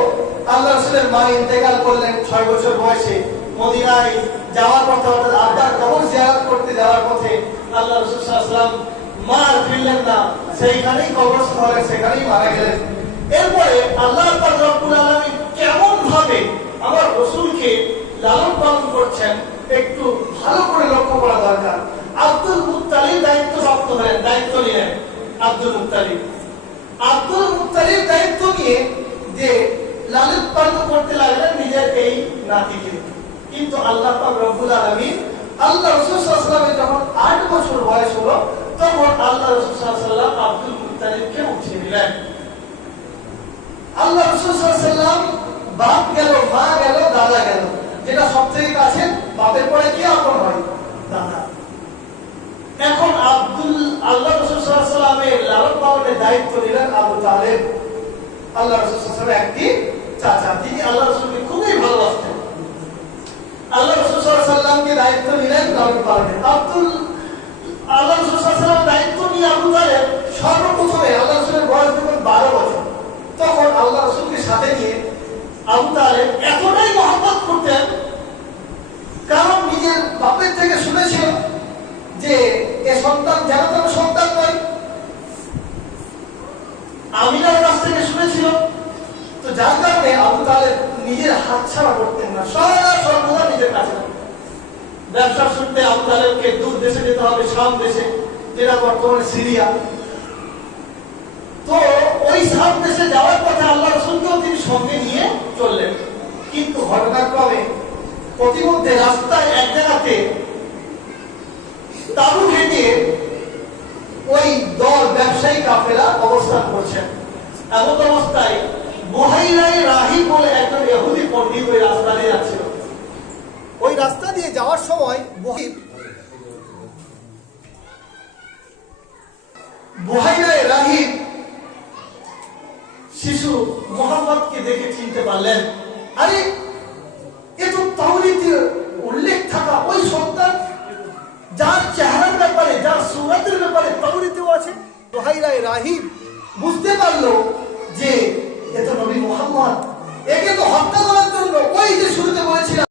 আল্লাহ রাসূলের মা ইন্তেকাল করলেন 6 বছর বয়সে। মদিনায় যাওয়ার পথে অর্থাৎ আব্বার কবর জিয়ারত করতে যাওয়ার পথে আল্লাহ রাসূল সাল্লাল্লাহু আলাইহি ওয়াসাল্লাম মা আর ফিরলেন না, সেইখানেই কবরস্থলে সেখানেই মারা গেলেন। এরপরে আল্লাহ পাক রব্বুল আলামিন কেমন ভাবে আমার রসুলকে লালন পালন করছেন একটু ভালো করে লক্ষ্য করা দরকার। আব্দুল মুত্তালিব দায়িত্ব নিলেন। আব্দুল মুত্তালিব দায়িত্ব নিয়ে যে লালন পালন করতে লাগলেন নিজের এই নাতিকে। কিন্তু আল্লাহ পাক রব্বুল আলামিন আল্লাহ রাসূল সাল্লাল্লাহু আলাইহি ওয়াসাল্লামের যখন 8 বছর বয়স হলো তখন আল্লাহ রাসূল সাল্লাল্লাহু আলাইহি ওয়াসাল্লাম আব্দুল মুত্তালিবকে উঠিয়ে দিলেন। আল্লাহ রাসূল সাল্লাল্লাহু আলাইহি ওয়াসাল্লাম বাপ গেল, মা গেল, দাদা গেল, যেটা সবথেকে কাছে, বাপের পরে কি আপন হয়? দাদা। এখন আল্লাহ রাসূল সাল্লাল্লাহু আলাইহি ওয়াসাল্লামের লালন পালনের দায়িত্ব নিলেন আবু তালেব। আল্লাহ রাসূল সাল্লাল্লাহু আলাইহি ওয়াসাল্লামের একটি চাচা, তিনি আল্লাহ রাসূলকে খুবই ভালোবাসতেন। আল্লাহ রাসূল সাল্লাল্লাহু আলাইহি ওয়াসাল্লামকে দায়িত্ব নিলেন লালন পালনের। আল্লাহ রাসূল সাল্লাল্লাহু আলাইহি ওয়াসাল্লাম দায়িত্ব নিয়ে আবু তালেব সর্বপ্রথমে আল্লাহ রাসূলের বয়স যখন 12 বছর, তখন আল্লাহ রাসূলকে সাথে নিয়ে আবু তালেব এতটাই মহব্বত করতেন, কারণ নিজের বাপের থেকে শুনেছিল যে এ সন্তান যেন তেন সন্তান নয়, আমিনার কাছ থেকে শুনেছিল। তো যার কারণে আবু তালেব নিজের হাত ছাড়া করতেন না, সর্বদা নিজের কাছে। ব্যবসার সূত্রে আবু তালেবকে দূর দেশে যেতে হবে, শাম দেশে, যেটা বর্তমানে সিরিয়া। তো ওই শাম দেশে যাওয়ার পথে আল্লাহ রাসূলকেও তিনি সঙ্গে নিয়ে চললেন। কিন্তু ঘটনাক্রমে প্রতিমধ্যে রাস্তায় এক জায়গাতে তাঁবু ঘেঁটিয়ে ওই দল ব্যবসায়ী কাফেলা অবস্থান করছেন। এমন অবস্থায় বুহাইরায়ে রাহিব বলে একজন ইহুদি পণ্ডিত ওই রাস্তা দিয়ে যাচ্ছিল। ওই রাস্তা দিয়ে যাওয়ার সময় বুহাইরায়ে রাহিব শিশু মুহাম্মদকে দেখে চিনতে পারলেন, আরে এ তো তাওরাতে উল্লেখ থাকা ওই সন্তান, যার চেহারার ব্যাপারে, যার সুরাতের ব্যাপারে তাওরাতেও আছে। বুহাইরায়ে রাহিব বুঝতে পারলো যে এ তো নবী মুহাম্মদ, একে তো হত্যা করার জন্য ওই যে শুরুতে বলেছিলাম